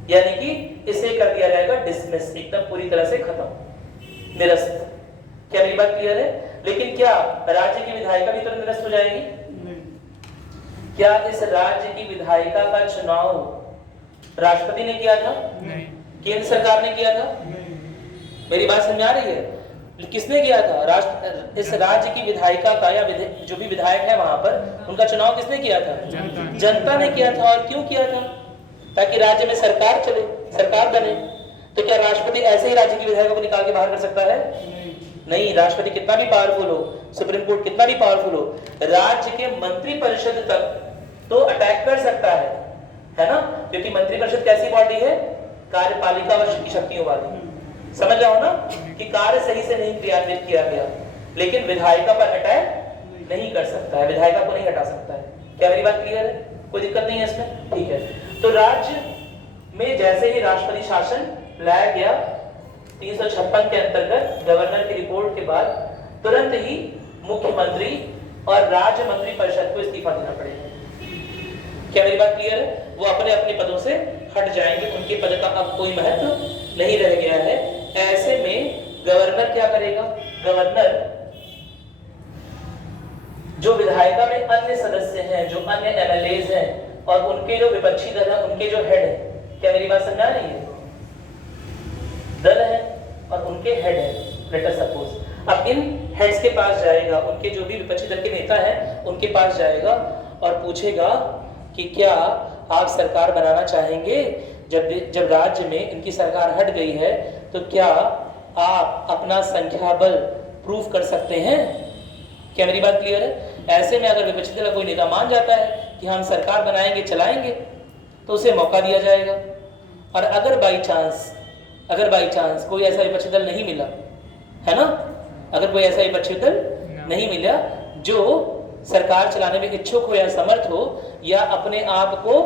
यानी कि इसे कर दिया जाएगा डिसमिस, एकदम पूरी तरह से खत्म, निरस्त। क्या मेरी बात क्लियर है? लेकिन क्या राज्य की विधायिका भी तुरंत निरस्त हो जाएगी? क्या इस राज्य की विधायिका का चुनाव राष्ट्रपति ने किया था? नहीं। केंद्र सरकार ने किया था? मेरी बात समझ आ रही है? किसने किया था? इस राज्य की विधायिका का या जो भी विधायक है वहां पर, उनका चुनाव किसने किया था? जनता ने किया था। और क्यों किया था? ताकि राज्य में सरकार चले, सरकार बने। तो क्या राष्ट्रपति ऐसे ही राज्य की विधायिका को निकाल के बाहर कर सकता है? नहीं। राष्ट्रपति कितना भी पावरफुल हो, सुप्रीम कोर्ट कितना भी पावरफुल हो, राज्य के मंत्रिपरिषद तक तो अटैक कर सकता है ना? क्योंकि मंत्रिपरिषद कैसी बॉडी है? कार्यपालिका व शक्तियों वाली। समझ रहे हो ना कि कार्य सही से नहीं क्रियान्वित किया गया, लेकिन विधायिका पर अटैक नहीं कर सकता है, विधायिका को नहीं हटा सकता है। क्या मेरी बात क्लियर है? कोई दिक्कत नहीं है इसमें, ठीक है। तो राज्य में जैसे ही राष्ट्रपति शासन लाया गया 356 के अंतर्गत गवर्नर की रिपोर्ट के बाद, तुरंत ही मुख्यमंत्री और राज्य मंत्रिपरिषद को इस्तीफा देना पड़ेगा। क्या मेरी बात क्लियर है? वो अपने अपने पदों से हट जाएंगे, उनके पद का अब कोई महत्व नहीं रह गया है। ऐसे में गवर्नर क्या करेगा? गवर्नर जो विधायिका में अन्य सदस्य हैं, जो अन्य एमएलएज हैं और उनके जो विपक्षी दल हैं, उनके जो हेड हैं, क्या मेरी बात समझ आ रही है? दल है और उनके हेड है, लेट अस सपोज। अब इन हेड्स के पास जाएगा, उनके जो भी विपक्षी दल के नेता हैं उनके पास जाएगा और पूछेगा कि क्या आप सरकार बनाना चाहेंगे? जब राज्य में इनकी सरकार हट गई है तो क्या आप अपना संख्या बल प्रूव कर सकते हैं? क्या मेरी बात क्लियर है? ऐसे में अगर विपक्षी दल का कोई नेता मान जाता है कि हम सरकार बनाएंगे, चलाएंगे, तो उसे मौका दिया जाएगा। और अगर बाई चांस कोई ऐसा विपक्षी दल नहीं मिला, है ना, अगर कोई ऐसा विपक्षी दल नहीं मिला जो सरकार चलाने में इच्छुक हो या समर्थ हो या अपने आप को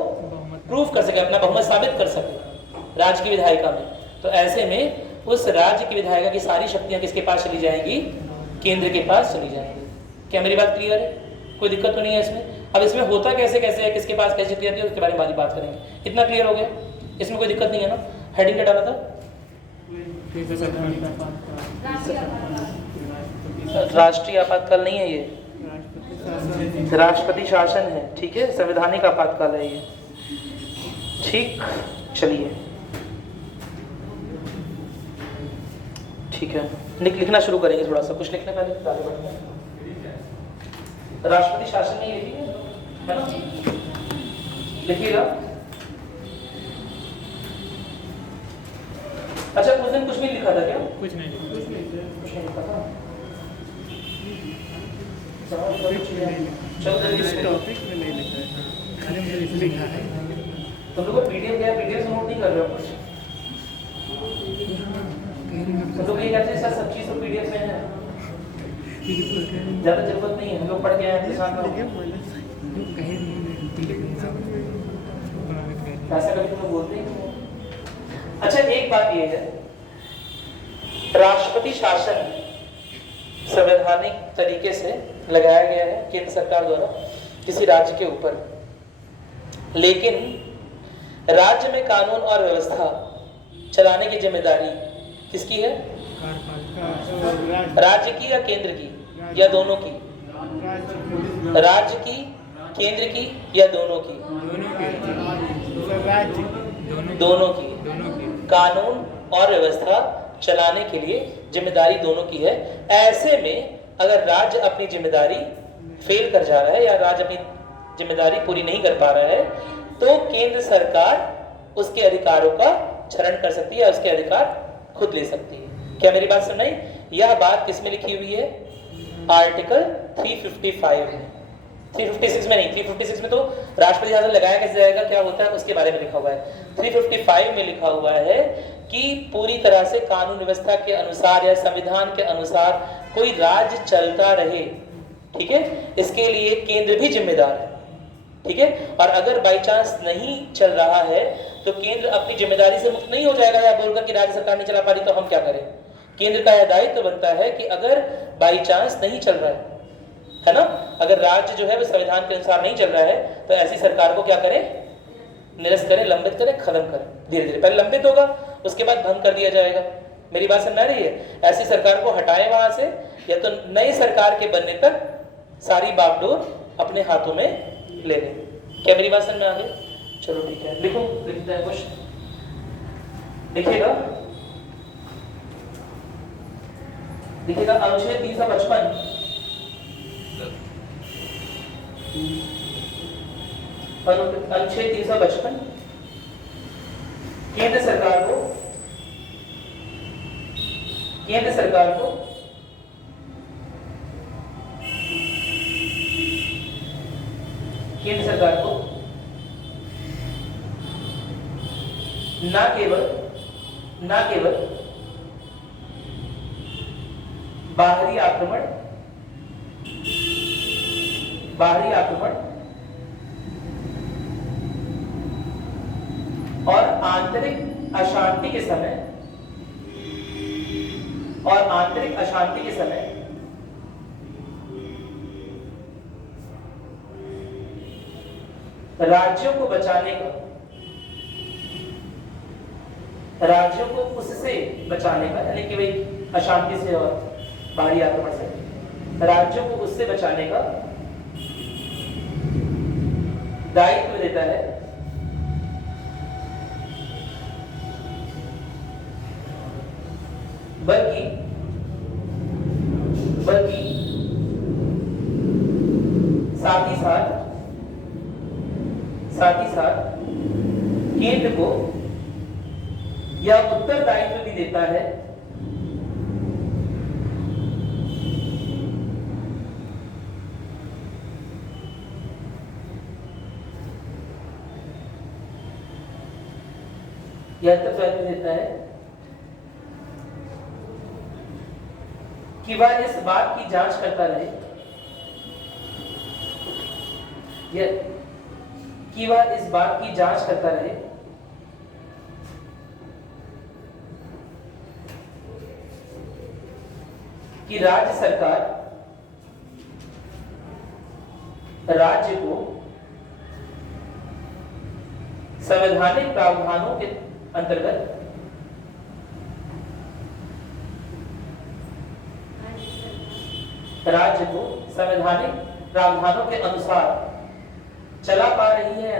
प्रूव कर सके, अपना बहुमत साबित कर सके राज्य की विधायिका में, तो ऐसे में उस राज्य की विधायिका की सारी शक्तियां किसके पास चली जाएंगी? केंद्र के पास चली जाएंगी। क्या मेरी बात क्लियर है? कोई दिक्कत तो नहीं है इसमें? अब इसमें होता कैसे कैसे है, किसके पास कैसे शक्ति आती है, उसके बारे में बाद बात करेंगे। इतना क्लियर हो गया? इसमें कोई दिक्कत नहीं है ना? हेडिंग क्या डाला था? राष्ट्रीय आपातकाल नहीं है, ये राष्ट्रपति शासन है, ठीक है, संवैधानिक आपातकाल है ये, ठीक। चलिए ठीक है, लिखना शुरू करेंगे, थोड़ा सा कुछ लिखने पहले आगे बढ़ते हैं। राष्ट्रपति शासन में लिखिए, है ना, लिखिएगा। अच्छा, उस दिन कुछ भी लिखा था क्या? कुछ नहीं लिखा था। इस टॉपिक में नहीं लिखा है। तुम लोग पीडीएफ गया, पीडीएफ से नोट नहीं कर रहे हो कुछ? तुम लोग ये कहते हैं सर सब चीज तो पीडीएफ में है, ज्यादा जरूरत नहीं है, हम लोग पढ़ के आए किसान का। ऐसा कभी तुम लोग बोलते हैं? अच्छा, एक बात ये है, राष्ट्रपति शासन संवैधानिक तरीके से लगाया गया है केंद्र सरकार द्वारा किसी राज्य के ऊपर, लेकिन राज्य में कानून और व्यवस्था चलाने की जिम्मेदारी किसकी है? राज्य की या केंद्र की या दोनों की? राज्य की, केंद्र की या दोनों की? दोनों की। कानून और व्यवस्था चलाने के लिए जिम्मेदारी दोनों की है। ऐसे में अगर राज्य अपनी जिम्मेदारी फेल कर जा रहा है या राज्य अपनी जिम्मेदारी पूरी नहीं कर पा रहा है, तो केंद्र सरकार उसके अधिकारों का क्षरण कर सकती है, उसके अधिकार खुद ले सकती है। क्या मेरी बात सुन रही? यह बात किसमें लिखी हुई है? आर्टिकल 355 में। 356 में नहीं, 356 में तो राष्ट्रपति शासन लगाया कैसे जाएगा, क्या होता है, उसके बारे में लिखा हुआ है। 355 में लिखा हुआ है कि पूरी तरह से कानून व्यवस्था के अनुसार या संविधान के अनुसार कोई राज्य चलता रहे, ठीक है, इसके लिए केंद्र भी जिम्मेदार है, ठीक है। और अगर बाई चांस नहीं चल रहा है तो केंद्र अपनी जिम्मेदारी से मुक्त नहीं हो जाएगा या बोलकर कि राज्य सरकार नहीं चला पा रही तो हम क्या करें। केंद्र का यह दायित्व बनता है कि अगर बाई चांस नहीं चल रहा है ना, अगर राज्य जो है वो संविधान के अनुसार नहीं चल रहा है तो ऐसी सरकार को क्या करें, निरस्त करें, लंबित करें, खत्म करें। धीरे धीरे पहले लंबित होगा, उसके बाद भंग कर दिया जाएगा। मेरी बात समझ आ रही है? ऐसी सरकार को हटाएं वहां से, या तो नई सरकार के बनने तक सारी बागडोर अपने हाथों में ले लें। क्या मेरी बात समझ में आ गई? चलो ठीक है, लिखो, लिखते हैं कुछ, लिखिएगा, लिखिएगा। अनुच्छेद 355 अनुच्छेद 355 केंद्र सरकार को ना केवल बाहरी आक्रमण और आंतरिक अशांति के समय राज्यों को उससे बचाने का, यानी कि भाई अशांति से और बाहरी आक्रमण से राज्यों को उससे बचाने का दायित्व देता है, बल्कि साथ ही साथ केंद्र को यह उत्तरदायित्व भी देता है कि वह इस बात की जांच करता रहे कि राज्य सरकार राज्य को संवैधानिक प्रावधानों के अंतर्गत राज्य को संवैधानिक प्रावधानों के अनुसार चला पा रही है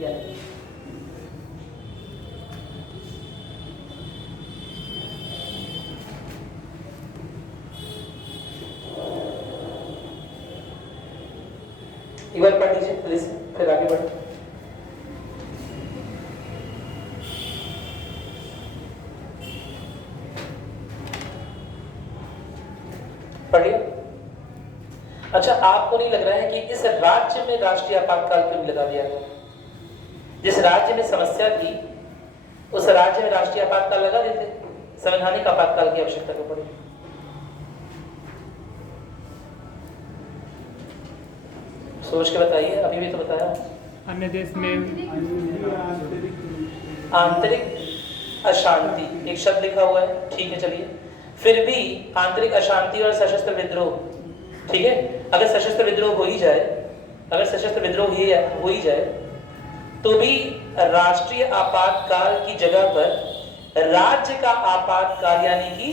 या नहीं, एक बार पढ़ लीजिए प्लीज, फिर आगे बढ़े। पढ़िए। अच्छा, आपको नहीं लग रहा है कि इस राज्य में राष्ट्रीय आपातकाल क्यों नहीं लगा दिया गया? जिस राज्य में समस्या थी उस राज्य में राष्ट्रीय आपातकाल लगा देते, संवैधानिक आपातकाल की आवश्यकता क्यों पड़ी? सोच के बताइए, अभी भी तो बताया। अन्य देश में आंतरिक अशांति एक शब्द लिखा हुआ है, ठीक है, चलिए। फिर भी आंतरिक अशांति और सशस्त्र विद्रोह, ठीक है, अगर सशस्त्र विद्रोह हो ही जाए तो भी राष्ट्रीय आपातकाल की जगह पर राज्य का आपातकाल यानी कि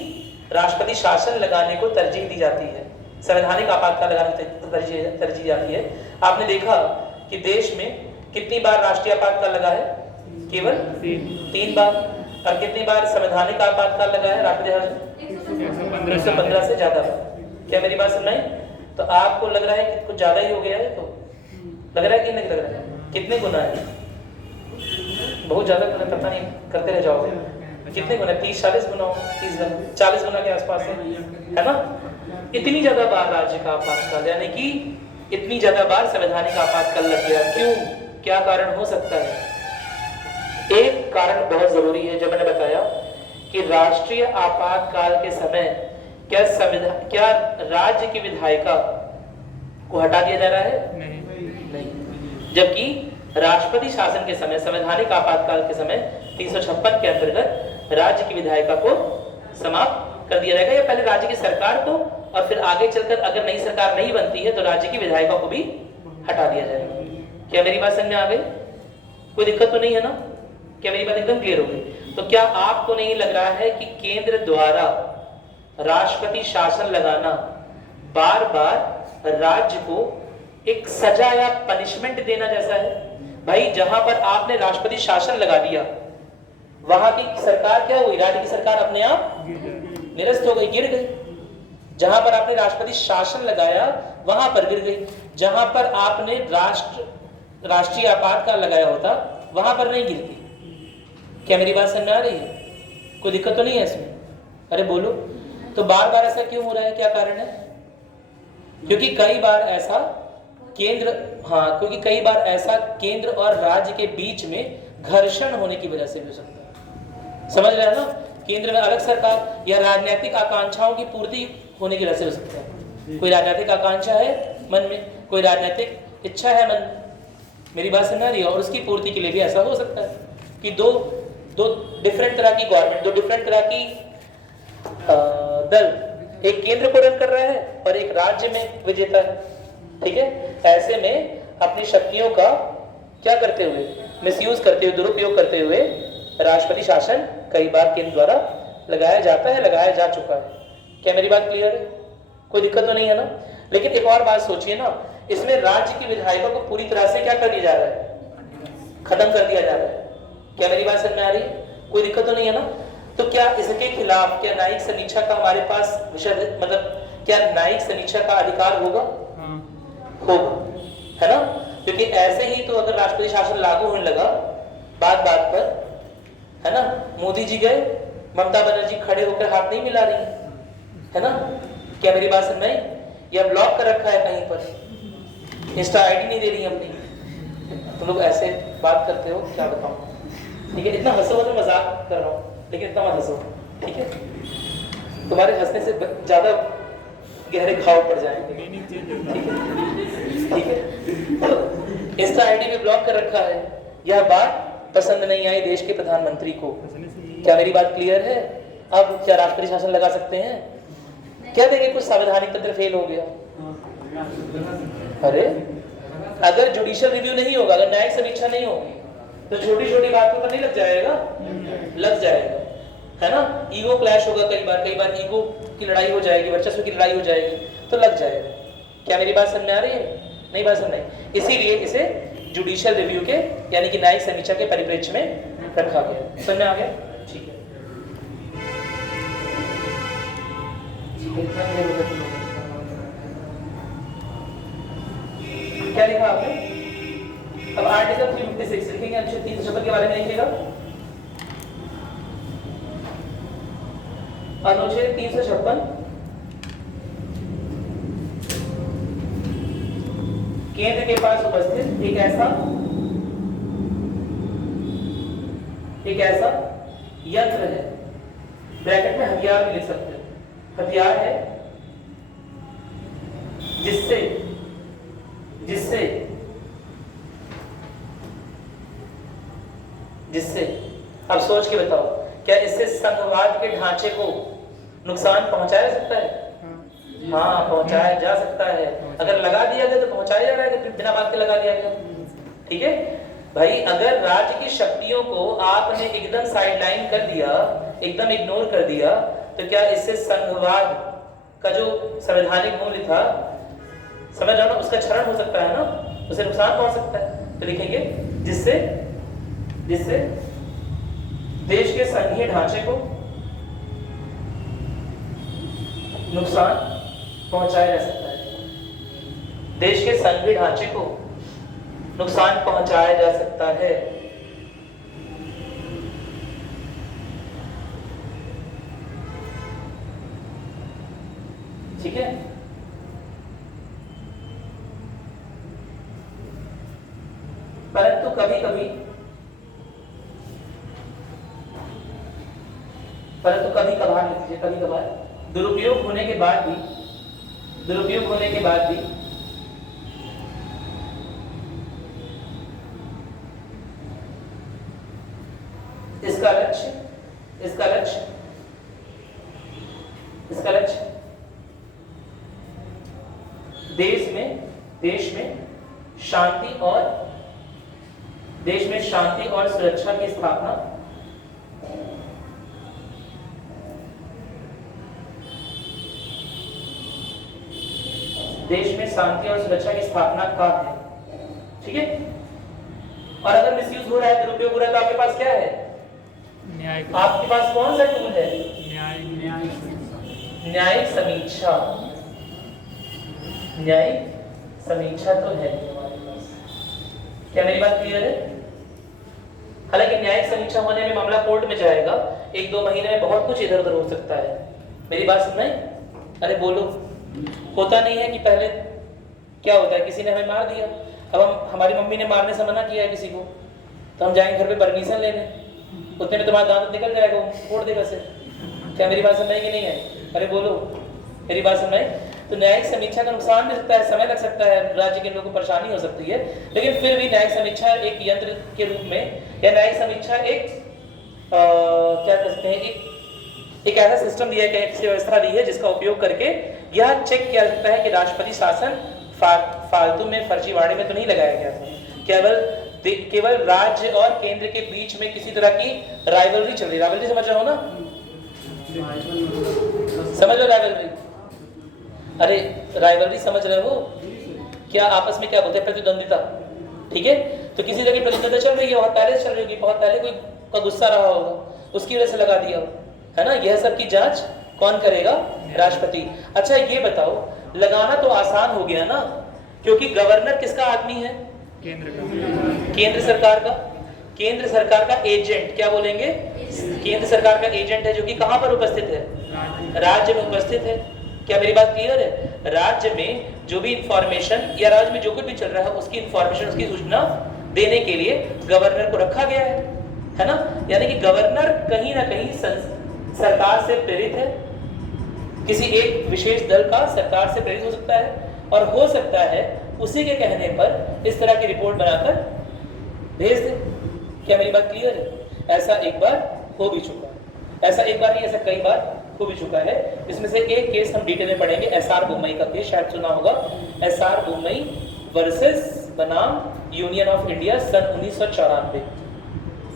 राष्ट्रपति शासन लगाने को तरजीह दी जाती है, संवैधानिक आपातकाल लगाने को तरजीह जाती है। आपने देखा कि देश में कितनी बार राष्ट्रीय आपातकाल लगा है? केवल 3 बार। और कितनी बार संवैधानिक आपातकाल लगा है राष्ट्रपति शासन? 115 से ज्यादा बार। क्या मेरी बात सुन रहे हैं? तो आपको लग रहा है कि कुछ ज्यादा ही हो गया है, तो लग रहा है कि नहीं लग रहा है? कितने गुना है? बहुत ज्यादा गुना, पता नहीं, करते रह जाओगे। कितने गुना? 30-40 गुना, 30 गुना, 40 गुना के आसपास है ना? इतनी ज्यादा बार राज्य का आपातकाल, यानी कि इतनी ज्यादा बार संवैधानिक आपातकाल लग गया, क्यों, क्या कारण हो सकता है? एक कारण बहुत जरूरी है, जो मैंने बताया कि राष्ट्रीय आपातकाल के समय क्या राज्य की विधायिका को हटा दिया जा रहा है? नहीं। जबकि राष्ट्रपति शासन के समय, संवैधानिक आपातकाल के समय 356 के अंतर्गत राज्य की विधायिका को समाप्त कर दिया जाएगा, या पहले राज्य की सरकार को, और फिर आगे चलकर अगर नई सरकार नहीं बनती है तो राज्य की विधायिका को भी हटा दिया जाएगा। क्या मेरी बात समझ में आ गई? कोई दिक्कत तो नहीं है ना? क्या मेरी बात एकदम क्लियर हो गई? तो क्या आपको नहीं लग रहा है कि केंद्र द्वारा राष्ट्रपति शासन लगाना बार बार राज्य को एक सजा या पनिशमेंट देना जैसा है? भाई जहां पर आपने राष्ट्रपति शासन लगा दिया, वहां की सरकार क्या हुई? राज्य की सरकार अपने आप निरस्त हो गई, गिर गई। जहां पर आपने राष्ट्रपति शासन लगाया वहां पर गिर गई, जहां पर आपने राष्ट्रीय आपातकाल लगाया होता वहां पर नहीं गिरती। क्या मेरी बात समझ में आ रही है? कोई दिक्कत तो नहीं है इसमें? अरे बोलो। तो बार बार ऐसा क्यों हो रहा है, क्या कारण है? क्योंकि कई बार ऐसा केंद्र और राज्य के बीच में घर्षण होने की वजह से भी हो सकता है। समझ रहे हैं ना? केंद्र में अलग सरकार या राजनीतिक आकांक्षाओं की पूर्ति होने की वजह से हो सकता है। कोई राजनीतिक आकांक्षा है मन में, कोई राजनीतिक इच्छा है मन में, मेरी बात समझ रही है, और उसकी पूर्ति के लिए भी ऐसा हो सकता है कि दो डिफरेंट तरह की गवर्नमेंट, दो डिफरेंट तरह की दल, एक केंद्र को रन कर रहा है और एक राज्य में विजेता है। ठीक है? ऐसे में अपनी शक्तियों का क्या करते हुए, मिसयूज करते हुए, दुरुपयोग करते हुए राष्ट्रपति शासन कई बार केंद्र द्वारा लगाया जाता है, लगाया जा चुका है। क्या मेरी बात क्लियर है? कोई दिक्कत तो नहीं है ना? लेकिन एक और बात सोचिए ना, इसमें राज्य की विधायिका को पूरी तरह से क्या कर दिया जा रहा है? खत्म कर दिया जा रहा है। क्या मेरी बात समझ में आ रही है? कोई दिक्कत तो नहीं है ना? तो क्या इसके खिलाफ क्या न्यायिक समीक्षा का हमारे पास विषय, मतलब क्या न्यायिक समीक्षा का अधिकार होगा? होगा, है ना? क्योंकि ऐसे ही तो अगर राष्ट्रपति शासन लागू होने लगा बात बात पर, है ना, मोदी जी गए, ममता बनर्जी खड़े होकर हाथ नहीं मिला रही है ना? क्या मेरी बात समझ में आई? या ब्लॉक कर रखा है कहीं पर, इंस्टा आईडी नहीं दे रही अपनी। तुम लोग ऐसे बात करते हो, क्या बताऊं? ठीक है, इतना हंसो तो मजाक कर रहा हूँ, लेकिन इतना मत हंसो, ठीक है? तुम्हारे हंसने से ज्यादा गहरे घाव पड़ जाएंगे, ठीक है? ठीक है, इंस्टा आईडी में ब्लॉक कर रखा है। यह बात पसंद नहीं आई देश के प्रधानमंत्री को। क्या मेरी बात क्लियर है? अब क्या राष्ट्रपति शासन लगा सकते हैं? क्या देंगे? कुछ संवैधानिक तंत्र फेल हो गया। अरे अगर जुडिशियल रिव्यू नहीं होगा, अगर न्यायिक समीक्षा नहीं होगी, तो छोटी छोटी बातों पर नहीं लग जाएगा? लग जाएगा, है ना? ईगो क्लैश होगा, कई बार ईगो की लड़ाई हो जाएगी, वर्चस्व की लड़ाई हो जाएगी, तो लग जाएगा। क्या मेरी बात समझ में आ रही है? नहीं बात समझ में? इसीलिए इसे जुडिशियल रिव्यू के, यानी कि न्यायिक समीक्षा के परिप्रेक्ष्य में रखा गया। समझ में आ गया? ठीक है। क्या लिखा आपने? अब आर्टिकल 356 लिखेंगे, अनुच्छेद 356 के बारे में लिखिएगा। अनुच्छेद 356 केंद्र के पास उपस्थित एक ऐसा यंत्र है, ब्रैकेट में हथियार भी लिख सकते हैं, हथियार है जिससे अब सोच के बताओ, क्या इससे संघवाद के ढांचे को नुकसान पहुंचाया जा सकता है? हाँ, पहुंचाया जा सकता है। अगर लगा दिया गया तो पहुंचाया जा रहा है, बिना बात के लगा दिया गया। ठीक है भाई, अगर राज्य की शक्तियों को आपने एकदम साइडलाइन कर दिया, एकदम इग्नोर कर दिया, तो क्या इससे संघवाद का जो संवैधानिक मूल्य था, समझ रहे हो ना, उसका क्षरण हो सकता है ना, उसे नुकसान पहुंच सकता है। तो लिखेंगे जिससे देश के संघीय ढांचे को नुकसान पहुंचाया जा सकता है। देश के संघीय ढांचे को नुकसान पहुंचाया जा सकता है। ठीक है। परंतु कभी कभी कभार लिख लीजिए, कभी कभार दुरुपयोग होने के बाद भी इसका लक्ष्य देश में शांति और सुरक्षा की स्थापना का है। ठीक है। और अगर मिसयूज हो रहा है, दुरुपयोग हो रहा है, तो आपके पास क्या है? आपके पास कौन सा टूल है? न्यायिक समीक्षा तो है हमारे पास। क्या मेरी बात क्लियर है? हालांकि न्यायिक समीक्षा होने में मामला कोर्ट में जाएगा, 1-2 महीने में बहुत कुछ इधर उधर हो सकता है। मेरी बात सुन रहे? अरे बोलो। होता नहीं है कि पहले क्या होता है, किसी ने हमें मार दिया, अब हमारी मम्मी ने मारने से मना किया है किसी को, तो हम जाएंगे घर पे परमिशन लेने, उतने में तुम्हारा दांत निकल जाएगा, वो फोड़ देगा से। क्या मेरी बात सुन रहे कि नहीं है? अरे बोलो, मेरी बात सुन रहे? तो न्यायिक समीक्षा का नुकसान भी सकता है, समय लग सकता है, राज्य के लोगों को परेशानी हो सकती है, लेकिन फिर भी न्यायिक समीक्षा एक यंत्र के रूप में, या न्यायिक समीक्षा एक क्या कह सकते हैं, एक ऐसा सिस्टम दिया है, एक व्यवस्था दी है जिसका उपयोग करके यह चेक किया जाता है कि राष्ट्रपति शासन फालतू में फर्जीवाड़े में तो नहीं लगाया गया था, केवल राज्य और केंद्र के बीच में किसी तरह की राइवलरी चल रही। राइवलरी समझ रहे हो ना? समझ लो राइवलरी। अरे राइवलरी समझ रहे हो क्या? आपस में क्या बोलते हैं? प्रतिद्वंदिता। ठीक है। तो किसी तरह की प्रतिद्वंदिता चल रही है, बहुत पहले से चल रही होगी, बहुत पहले कोई का गुस्सा रहा होगा, उसकी वजह से लगा दिया हो, है ना? यह सब की जांच कौन करेगा? राष्ट्रपति। अच्छा ये बताओ, लगाना तो आसान हो गया ना, क्योंकि गवर्नर किसका आदमी है? केंद्र सरकार का एजेंट। क्या बोलेंगे? केंद्र सरकार का एजेंट है, जो कि कहां पर उपस्थित है? राज्य में उपस्थित है। क्या मेरी बात क्लियर है? राज्य में जो भी इंफॉर्मेशन या राज्य में जो कुछ भी चल रहा है, उसकी इंफॉर्मेशन, उसकी सूचना देने के लिए गवर्नर को रखा गया है ना? यानी कि गवर्नर कहीं ना कहीं सरकार से प्रेरित है, किसी एक विशेष दल का सरकार से प्रेरित हो सकता है, और हो सकता है उसी के कहने पर इस तरह की रिपोर्ट बनाकर भेज दे। क्या मेरी बात क्लियर है? ऐसा एक बार हो भी चुका है, ऐसा एक बार नहीं, ऐसा कई बार हो भी चुका है। इसमें से एक केस हम डिटेल में पढ़ेंगे, एसआर बोम्मई का केस, शायद सुना होगा, एसआर बोम्मई वर्सेस बनाम यूनियन ऑफ इंडिया सन 1994।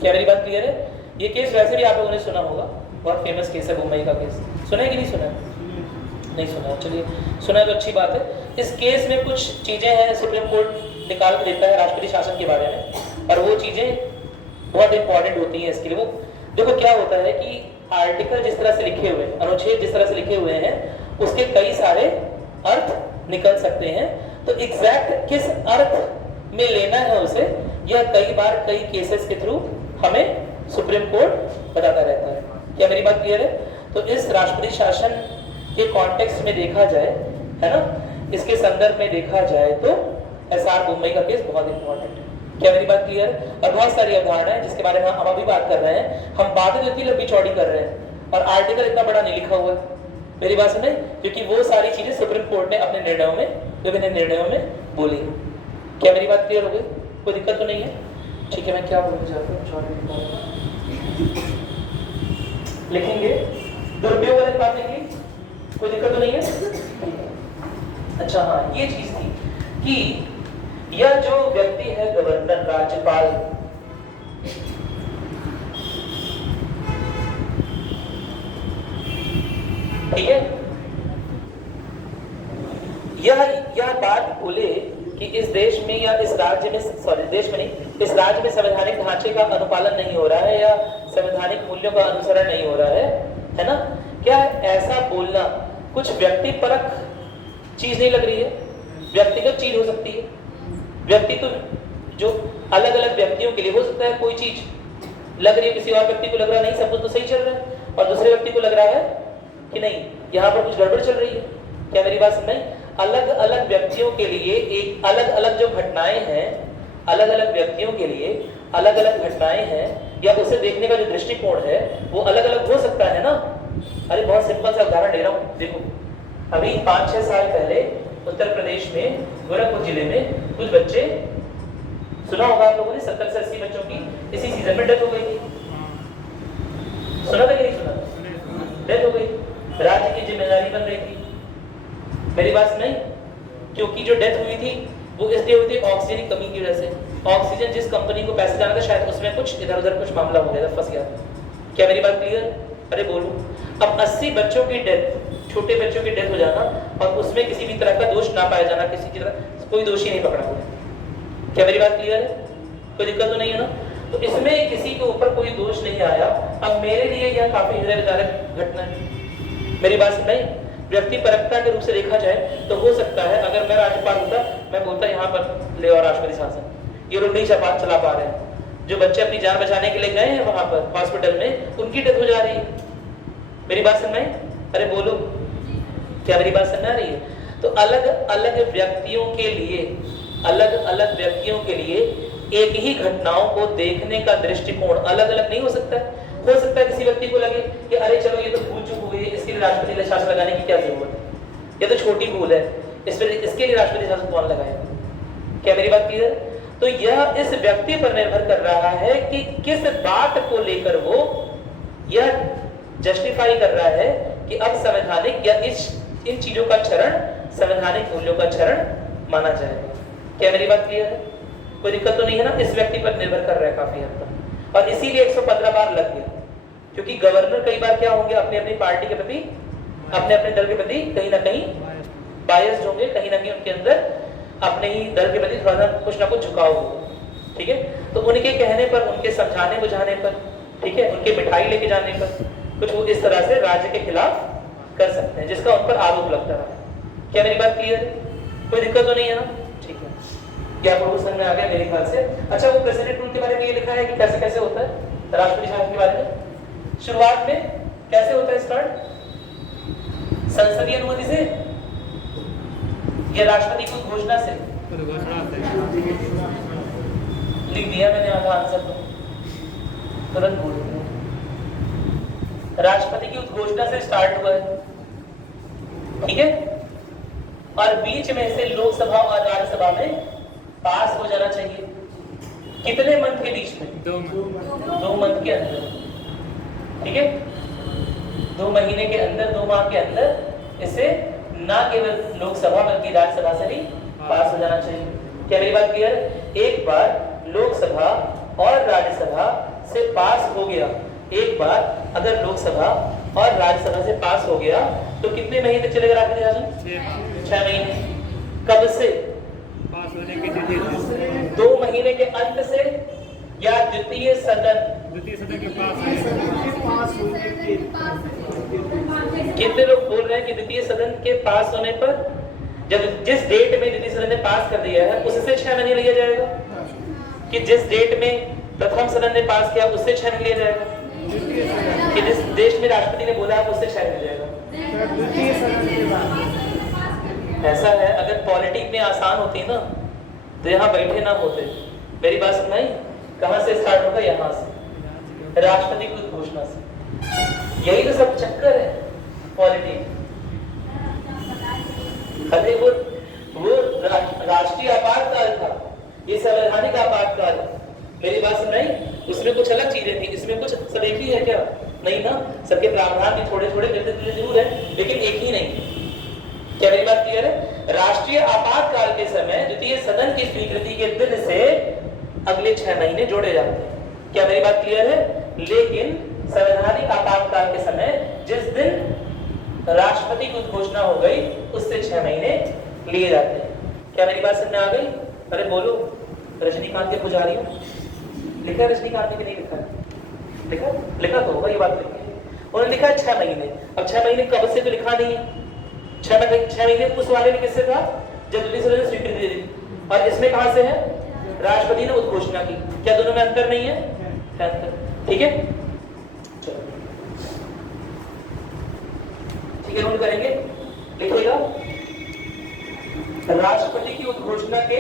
क्या मेरी बात क्लियर है? ये केस वैसे भी आप लोगों ने सुना होगा, बहुत फेमस केस है बोम्मई का केस। सुना है कि नहीं सुना? नहीं सुना, चलिए सुना है तो अच्छी बात है। इस केस में कुछ चीजें हैं, सुप्रीम कोर्ट निकाल के देता है राष्ट्रपति शासन के बारे में, और वो चीजें बहुत इंपॉर्टेंट होती हैं इसके लिए। वो देखो क्या होता है कि आर्टिकल जिस तरह से लिखे हुए हैं, अनुच्छेद जिस तरह से लिखे हुए हैं, उसके कई सारे अर्थ निकल सकते हैं। तो एग्जैक्ट किस अर्थ में लेना है उसे, यह कई बार कई केसेस के थ्रू हमें सुप्रीम कोर्ट बताता रहता है। क्या मेरी बात क्लियर है? तो इस राष्ट्रपति शासन के कॉन्टेक्स्ट में देखा जाए, है ना, इसके संदर्भ में देखा जाए, तो एसआर बोम्मई का केस बहुत इंपॉर्टेंट है। क्या मेरी बात क्लियर है? और बहुत सारी अवधारणाएं जिसके बारे में हम अभी बात कर रहे हैं, हम बातें तो इतनी लंबी चौड़ी कर रहे हैं और आर्टिकल इतना बड़ा नहीं लिखा हुआ है। मेरी बात सुने, क्योंकि वो सारी चीजें सुप्रीम कोर्ट ने अपने निर्णयों में, विभिन्न निर्णयों में बोली। क्या मेरी बात क्लियर हो गई? कोई दिक्कत तो नहीं है? ठीक है, मैं क्या बोलना चाहता हूँ, लिखेंगे दुरुपयोग वाली बात लिखी, कोई दिक्कत तो नहीं है? अच्छा हाँ, ये चीज थी कि यह जो व्यक्ति है गवर्नर, राज्यपाल, ठीक है, यह बात बोले कि इस देश में या इस राज्य में, सॉरी देश में नहीं, इस राज्य में संवैधानिक ढांचे का अनुपालन नहीं हो रहा है या संवैधानिक मूल्यों का अनुसरण नहीं हो रहा है ना? क्या ऐसा बोलना कुछ व्यक्तिपरक चीज नहीं लग रही है? व्यक्तिगत चीज हो सकती है, व्यक्ति तो जो अलग अलग व्यक्तियों के लिए हो सकता है कोई चीज लग रही है, किसी और व्यक्ति को लग रहा है नहीं सब कुछ तो सही चल रहा है, और दूसरे व्यक्ति को लग रहा है कि नहीं यहाँ पर कुछ गड़बड़ चल रही है। क्या मेरी बात समझ? अलग अलग व्यक्तियों के लिए एक अलग अलग जो घटनाएं हैं, अलग अलग व्यक्तियों के लिए अलग अलग घटनाएं हैं, या उसे देखने का जो दृष्टिकोण है वो अलग अलग हो सकता है ना। अरे बहुत सिंपल सा उदाहरण ले रहा हूँ, देखो अभी 5-6 साल पहले उत्तर प्रदेश में गोरखपुर जिले में कुछ बच्चे, सुना होगा आप लोगों ने, 70 से 80 बच्चों की इसी सीजन में डेथ हो गई थी। सुना था कि नहीं सुना? डेथ हो गई, राज्य की जिम्मेदारी बन रही थी। मेरी बात नहीं, क्योंकि जो डेथ हुई थी वो इसलिए हुई थी ऑक्सीजन की कमी की वजह से। ऑक्सीजन जिस कंपनी को पैसे जाना था शायद उसमें कुछ इधर उधर कुछ मामला हो गया था, फंस गया था। क्या मेरी बात क्लियर? अरे बोलो, अब 80 बच्चों की डेथ, छोटे बच्चों की डेथ हो जाना और उसमें किसी भी तरह का दोष ना पाया जाना, किसी की तरह कोई दोषी नहीं पकड़ा हुआ। क्या मेरी बात क्लियर है? कोई दिक्कत तो नहीं है ना? तो इसमें किसी के ऊपर कोई दोष नहीं आया। अब मेरे लिए यह काफी हृदय विदारक घटना है। मेरी बात नहीं, व्यक्ति परकता के रूप से देखा जाए तो हो सकता है अगर मैं राज्यपाल होता, मैं बोलता यहाँ पर ले और राष्ट्रपति शासन, ये लोग नहीं चला पा रहे हैं, जो बच्चे अपनी जान बचाने के लिए गए हैं वहां पर हॉस्पिटल में, उनकी डेथ हो जा रही है। मेरी बात सुन रहे? अरे बोलो, क्या मेरी बात सुन रही है? तो अलग अलग व्यक्तियों के लिए, अलग अलग व्यक्तियों के लिए एक ही घटनाओं को देखने का दृष्टिकोण अलग अलग नहीं हो सकता है। हो सकता है किसी व्यक्ति को लगे कि अरे चलो ये तो भूल चूक हुई है, इसके लिए राष्ट्रपति शासन लगाने की क्या जरूरत है, ये तो छोटी भूल है, इसके लिए राष्ट्रपति शासन कौन लगाएगा? क्या मेरी बात क्लियर? तो यह इस व्यक्ति पर निर्भर कर रहा है कि किस बात को लेकर वो यह जस्टिफाई कर रहा है कि अब संवैधानिक या इन चीजों का क्षरण संवैधानिक मूल्यों का क्षरण माना जाएगा। क्या मेरी बात क्लियर है? कोई दिक्कत तो नहीं है ना? इस व्यक्ति पर निर्भर कर रहा है काफी हद तक, और इसीलिए 115 बार लग गया, क्योंकि गवर्नर कई बार क्या होंगे, अपने अपनी पार्टी के प्रति, अपने अपने दल के प्रति कहीं ना कहीं बायस्ड होंगे, कहीं ना कहीं उनके अंदर अपने ही दल के प्रति थोड़ा सा कुछ ना कुछ झुकाव होगा। ठीक है, तो उनके कहने पर, उनके समझाने बुझाने पर, ठीक है, उनके मिठाई लेके जाने पर कुछ वो इस तरह से राज्य के खिलाफ कर सकते हैं, जिसका उन पर आरोप लगता रहा। क्या मेरी बात क्लियर है? कोई दिक्कत तो नहीं है ना? ठीक है, क्या आपको समझ में आ गया मेरे ख्याल से? अच्छा, वो प्रेसिडेंट रूल के बारे में ये लिखा है कि कैसे कैसे होता है राष्ट्रपति शासन के बारे में। शुरुआत में कैसे होता है स्टार्ट? संसदीय अनुमति से या राष्ट्रपति की घोषणा से? लिख दिया मैंने आंसर, तो तुरंत बोल दिया। राष्ट्रपति की उद्घोषणा से स्टार्ट हुआ है, ठीक है, और बीच में से लोकसभा और राज्यसभा में पास हो जाना चाहिए। कितने मंथ के बीच में? 2 मंथ के अंदर, ठीक है, 2 महीने के अंदर, 2 माह के अंदर इसे ना केवल लोकसभा बल्कि राज्यसभा से भी पास हो जाना चाहिए। क्या मेरी बात क्लियर? एक बार लोकसभा और राज्यसभा से पास हो गया, एक बार अगर लोकसभा और राज्यसभा से पास हो गया तो कितने महीने तक चलेगा राष्ट्रपति शासन? 6 महीने। कब से? पास होने के 2 महीने के अंत से या द्वितीय सदन के पास होने के कितने लोग बोल रहे हैं कि द्वितीय सदन के पास होने पर, जब जिस डेट में द्वितीय सदन ने पास कर दिया है उससे 6 महीने लिया जाएगा, कि जिस डेट में प्रथम सदन ने पास किया उससे 6 महीने लिया जाएगा, कि जिस देश में राष्ट्रपति ने बोला है उससे 6 महीने जाएगा? ऐसा है, अगर पॉलिटिक्स में आसान होती ना तो यहाँ बैठे ना होते। मेरी बात सुनाई? कहां से स्टार्ट होगा? यहाँ से, राष्ट्रपति की घोषणा से। यही तो सब चक्कर है पॉलिटिक्स। अरे वो राष्ट्रीय आपातकाल था, ये संवैधानिक आपातकाल। मेरी बात सुनाई? उसमें कुछ अलग चीजें थी, इसमें कुछ सब एक ही है क्या? नहीं ना, सबके प्रावधान भी थोड़े थोड़े मिलते जरूर है, लेकिन एक ही नहीं। क्या मेरी बात क्लियर है? राष्ट्रीय आपातकाल के समय द्वितीय सदन की स्वीकृति के दिन से अगले 6 महीने जोड़े जाते हैं। क्या मेरी बात क्लियर है? लेकिन संवैधानिक आपातकाल के समय जिस दिन राष्ट्रपति की घोषणा हो गई उससे 6 महीने लिए जाते हैं। क्या मेरी बात समझ में आ गई? अरे बोलो, रजनीकांत के पुजारी हो, लिखा रजनीकांत ने कि नहीं लिखा? लिखा लिखा तो होगा, ये बात लिखी है उन्होंने, लिखा है 6 महीने। अब 6 महीने कब से तो लिखा नहीं है। 6 महीने उस वाले में किससे था? जब द्वितीय सदन ने स्वीकृति दे दी, और इसमें कहां से है? राष्ट्रपति ने उद्घोषणा की। क्या दोनों में अंतर नहीं है? अंतर, ठीक है, चलो ठीक है, नोट करेंगे, लिखिएगा। राष्ट्रपति की उद्घोषणा के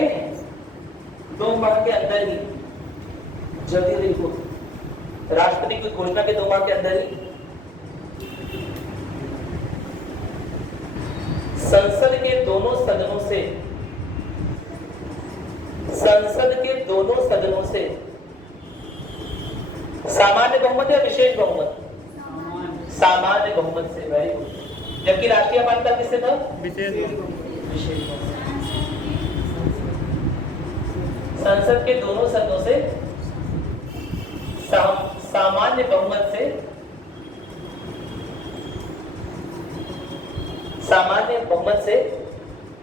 2 माह के अंदर ही, जल्दी देखो, राष्ट्रपति की उद्घोषणा के 2 माह के अंदर ही संसद के दोनों सदनों से सामान्य बहुमत या विशेष बहुमत? सामान्य बहुमत से, वेरी गुड। जबकि राष्ट्रीय आपातकाल किससे था? विशेष बहुमत। संसद के दोनों सदनों से सामान्य बहुमत से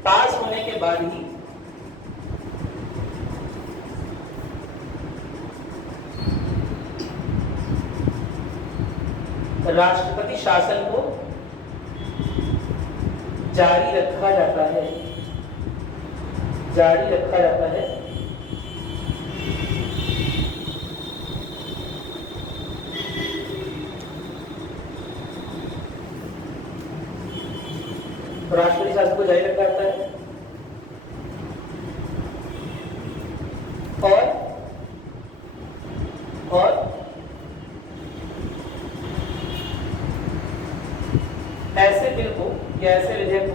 पास होने के बाद ही राष्ट्रपति शासन को जारी रखा जाता है। राष्ट्रपति शासन को जारी रखा जाता है और ऐसे बिल को या ऐसे विधेयक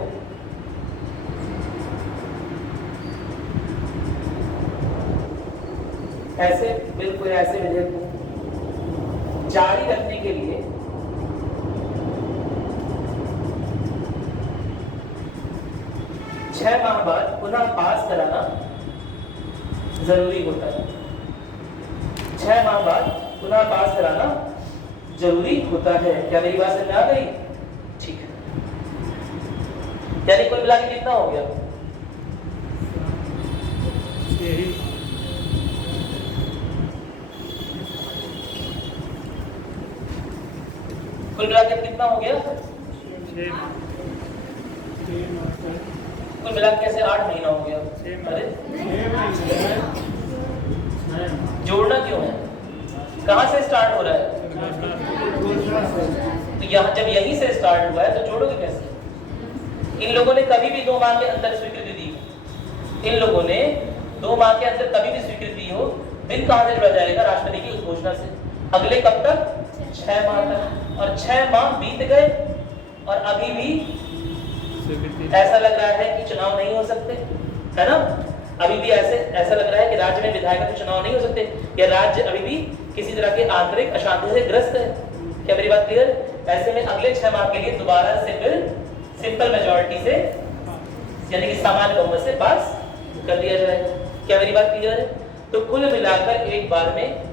को जारी रखने के लिए 6 माह बाद पुनः पास कराना जरूरी होता है। 6 माह बाद पुनः पास कराना जरूरी होता है। क्या मेरी बात समझ में आ गई? ठीक है। यानी कुल मिला के कितना हो गया? कुल मिला के कितना हो गया? 6 माह। कुल मिला के कैसे 8 महीना हो गया? अरे जोड़ना क्यों है? कहां से स्टार्ट हो रहा है? तो यहाँ जब यहीं से स्टार्ट हुआ है तो जोड़ोगे कैसे? इन लोगों ने कभी भी 2 माह के अंदर स्वीकृति दी। इन लोगों ने 2 माह के अंदर कभी भी स्वीकृति दी हो, दिन कहां से जुड़ा जाएगा? राष्ट्रपति की उद्घोषणा से। अगले कब तक? 6 माह तक। और 6 माह बीत गए और अभी भी ऐसा लग रहा है कि चुनाव नहीं हो सकते, है ना? अभी भी ऐसा लग रहा है कि राज्य में विधायकों के चुनाव नहीं हो सकते, या राज्य अभी भी किसी तरह के आंतरिक अशांति से ग्रस्त है। क्या मेरी बात क्लियर? ऐसे में अगले 6 माह के लिए दोबारा से बिल सिंपल मेजॉरिटी से, यानी कि सामान्य बहुमत से पास कर दिया जाएगा। क्या मेरी बात क्लियर है? तो कुल मिलाकर एक बार में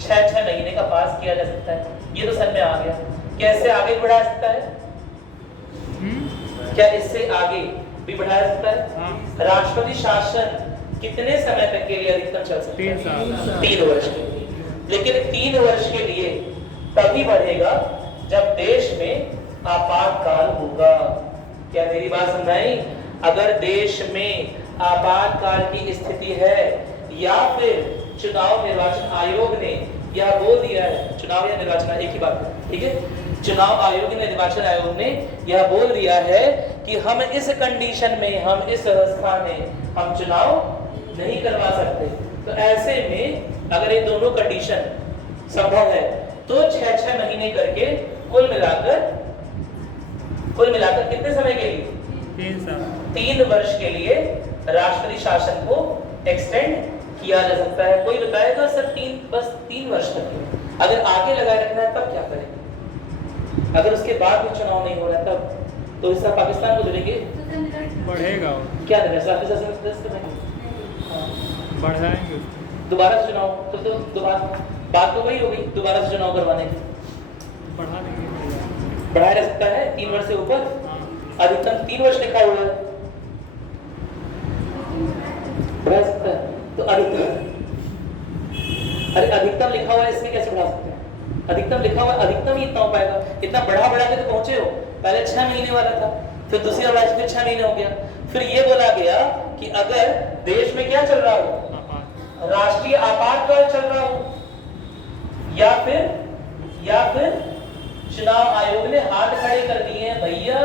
6 महीने का पास किया जा सकता है। ये तो समझ में आ गया। कैसे आगे बढ़ा सकता है? क्या इससे आगे भी बढ़ाया सकता है? राष्ट्रपति शासन कितने समय तक के लिए अधिकतम चल सकता है? 3 वर्ष के लिए। लेकिन 3 वर्ष के लिए तभी बढ़ेगा जब देश में आपातकाल होगा। क्या मेरी बात समझाई? अगर देश में आपातकाल की स्थिति है या फिर चुनाव निर्वाचन आयोग ने यह बोल दिया है, चुनाव या निर्वाचन एक ही बात है, ठीक है? चुनाव आयोग ने, निर्वाचन आयोग ने यह बोल दिया है कि हम इस कंडीशन में, हम इस अवस्था में हम चुनाव नहीं करवा सकते। तो ऐसे में अगर ये दोनों कंडीशन संभव है तो 6 महीने करके कुल मिलाकर कितने समय के लिए? 3 वर्ष के लिए राष्ट्रपति शासन को एक्सटेंड किया जा सकता है। कोई बताएगा सर बस 3 वर्ष तक। अगर आगे लगाए रखना है तब क्या करेंगे? अगर उसके बाद भी चुनाव नहीं हो रहा तब तो हिस्सा पाकिस्तान को दे देंगे? बढ़ेगा। क्या बढ़ाएंगे दोबारा से चुनाव? तो दोबारा बात तो वही हो गई, दोबारा से चुनाव करवाने की। बढ़ा देंगे। बढ़ाया जा सकता है 3 वर्ष से ऊपर। अधिकतम 3 वर्ष लिखा हुआ है, बढ़ा सकता है। तो अधिकतम लिखा हुआ है, इसमें कैसे बढ़ा सकते हैं? अधिकतम लिखा हुआ, अधिकतम ही इतना हो पाएगा। इतना बढ़ा के तो पहुंचे हो। पहले 6 महीने वाला था, फिर दूसरी बार फिर 6 महीने हो गया। फिर ये बोला गया कि अगर देश में क्या चल रहा हो, राष्ट्रीय आपातकाल चल रहा हो, या फिर चुनाव आयोग ने हाथ खड़े कर दिए हैं, भैया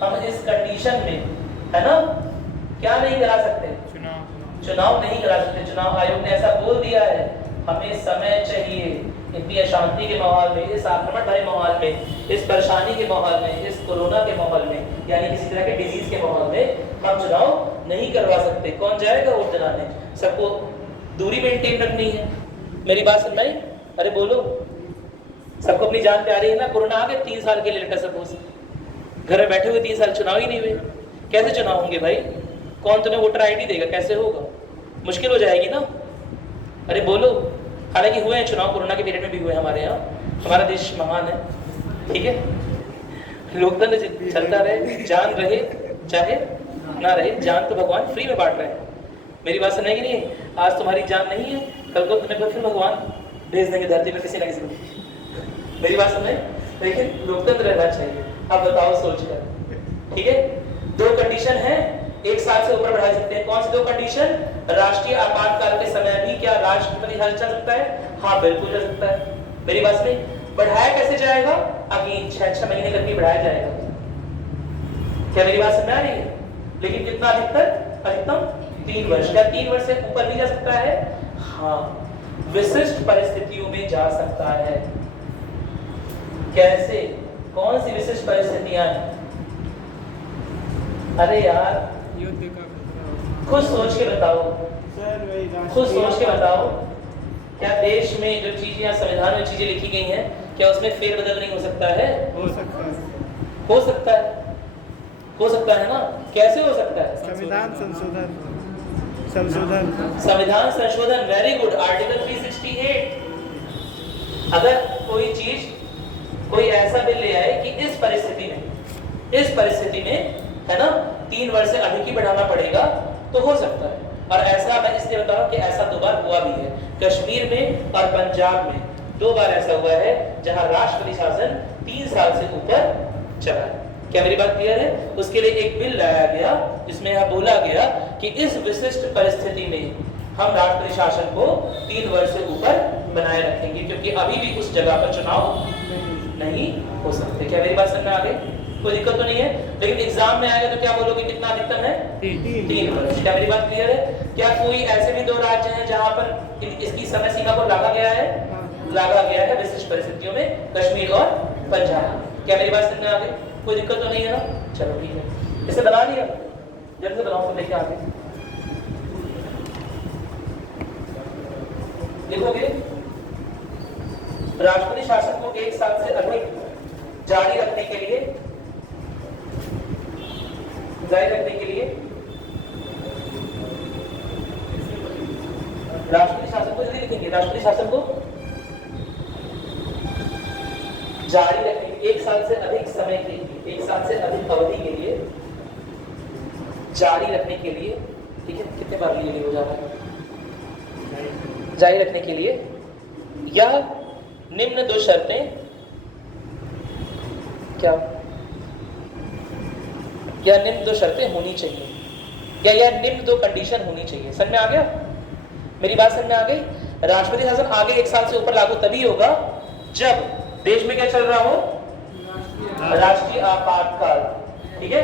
हम इस कंडीशन में, है ना, क्या नहीं करा सकते? चुनाव नहीं करा सकते। चुनाव आयोग ने ऐसा बोल दिया है। हमें समय चाहिए। इतनी अशांति के माहौल में, इस आक्रमण भरे माहौल में, इस परेशानी के माहौल में, इस कोरोना के माहौल में, यानी किसी तरह के डिजीज के माहौल में हम चुनाव नहीं करवा सकते। कौन जाएगा वोट दिलाने? सबको दूरी मेंटेन रखनी है। मेरी बात सुन रही? अरे बोलो, सबको अपनी जान प्यारी है ना। कोरोना आ गया, 3 साल के लिए सपोज घर में बैठे हुए 3 साल चुनाव ही नहीं हुए, कैसे चुनाव होंगे भाई? कौन तुम्हें वोटर आईडी देगा? कैसे होगा? मुश्किल हो जाएगी ना। अरे बोलो। हालांकि हुए हैं चुनाव, कोरोना के पीरियड में भी हुए हमारे यहाँ। हमारा देश महान है, ठीक है, लोकतंत्र चलता रहे, जान रहे चाहे ना रहे, जान तो भगवान फ्री में बांट रहे हैं। मेरी बात सुनेगी नहीं? आज तुम्हारी जान नहीं है, कल को तुम्हें फिर भगवान भेज देंगे धरती पर किसी ना किसी को। मेरी बात सुन रहे? लेकिन लोकतंत्र रहना चाहिए। अब बताओ सोच कर, ठीक है। 2 कंडीशन है, 1 साल से ऊपर बढ़ा सकते हैं। कौन सी 2 कंडीशन? राष्ट्रीय आपातकाल के समय भी क्या राष्ट्रपति हल चल सकता है? हाँ बिल्कुल चल सकता है। मेरी बात सुनिए, बढ़ाया कैसे जाएगा? अभी 6 महीने करके बढ़ाया जाएगा। क्या मेरी बात समझ आ रही है? लेकिन कितना अधिकतम 3 वर्ष। क्या 3 वर्ष से ऊपर भी जा सकता है? हाँ, विशिष्ट परिस्थितियों में जा सकता है। कैसे? कौन सी विशिष्ट परिस्थितियां हैं? अरे यार खुद सोच के बताओ, खुद सोच के बताओ। क्या देश में जो चीजें या संविधान में चीजें लिखी गई हैं, क्या उसमें फेरबदल नहीं हो सकता है? हो सकता है, हो सकता है, हो सकता है ना। कैसे हो सकता है? संविधान संशोधन। संविधान संशोधन, वेरी गुड। आर्टिकल 368। अगर कोई चीज, कोई ऐसा बिल ले आए कि इस परिस्थिति में है ना 3 वर्ष से अधिक ही बढ़ाना पड़ेगा, तो हो सकता है। और ऐसा मैं इसलिए बता रहा हूं कि ऐसा 2 बार हुआ भी है। कश्मीर में और पंजाब में 2 बार ऐसा हुआ है जहां राष्ट्रपति शासन 3 साल से ऊपर चला है। क्या मेरी बात क्लियर है? उसके लिए एक बिल लाया गया जिसमें यह बोला गया कि इस विशिष्ट परिस्थिति में हम राष्ट्रपति शासन को 3 वर्ष से ऊपर बनाए रखेंगे, क्योंकि अभी भी उस जगह पर चुनाव नहीं हो सकते। क्या मेरी बात समझ में आ गई? कोई दिक्कत तो नहीं है। लेकिन एग्जाम में आएगा तो क्या बोलोगे? कितना अधिकतम है? 3 वर्ष। क्या मेरी बात क्लियर है? क्या कोई ऐसे भी 2 राज्य हैं जहां पर इसकी समय सीमा को लागा गया है? लागा गया है विशिष्ट परिस्थितियों में, कश्मीर और पंजाब। क्या मेरी बात समझ में आ गई? कोई दिक्कत तो नहीं है ना? चलो ठीक है, इसे बना लिया, जल्दी से बनाओ तो लेके आगे लिखोगे। राष्ट्रपति शासन को 1 साल से अधिक जारी रखने के लिए राष्ट्रपति शासन को जल्दी लिखेंगे। राष्ट्रपति शासन को जारी रखने 1 साल से अधिक समय के लिए, 1 साल से अधिक अवधि के लिए जारी रखने के लिए, ठीक है, कितने बार लिए हो जा रहा है? जारी रखने के लिए या निम्न 2 शर्तें, क्या या निम्न 2 शर्तें होनी चाहिए, या निम्न 2 कंडीशन होनी चाहिए। समझ में आ गया? मेरी बात समझ में आ गई? राष्ट्रपति शासन आगे 1 साल से ऊपर लागू तभी होगा जब देश में क्या चल रहा हो? राष्ट्रीय आपातकाल, ठीक है।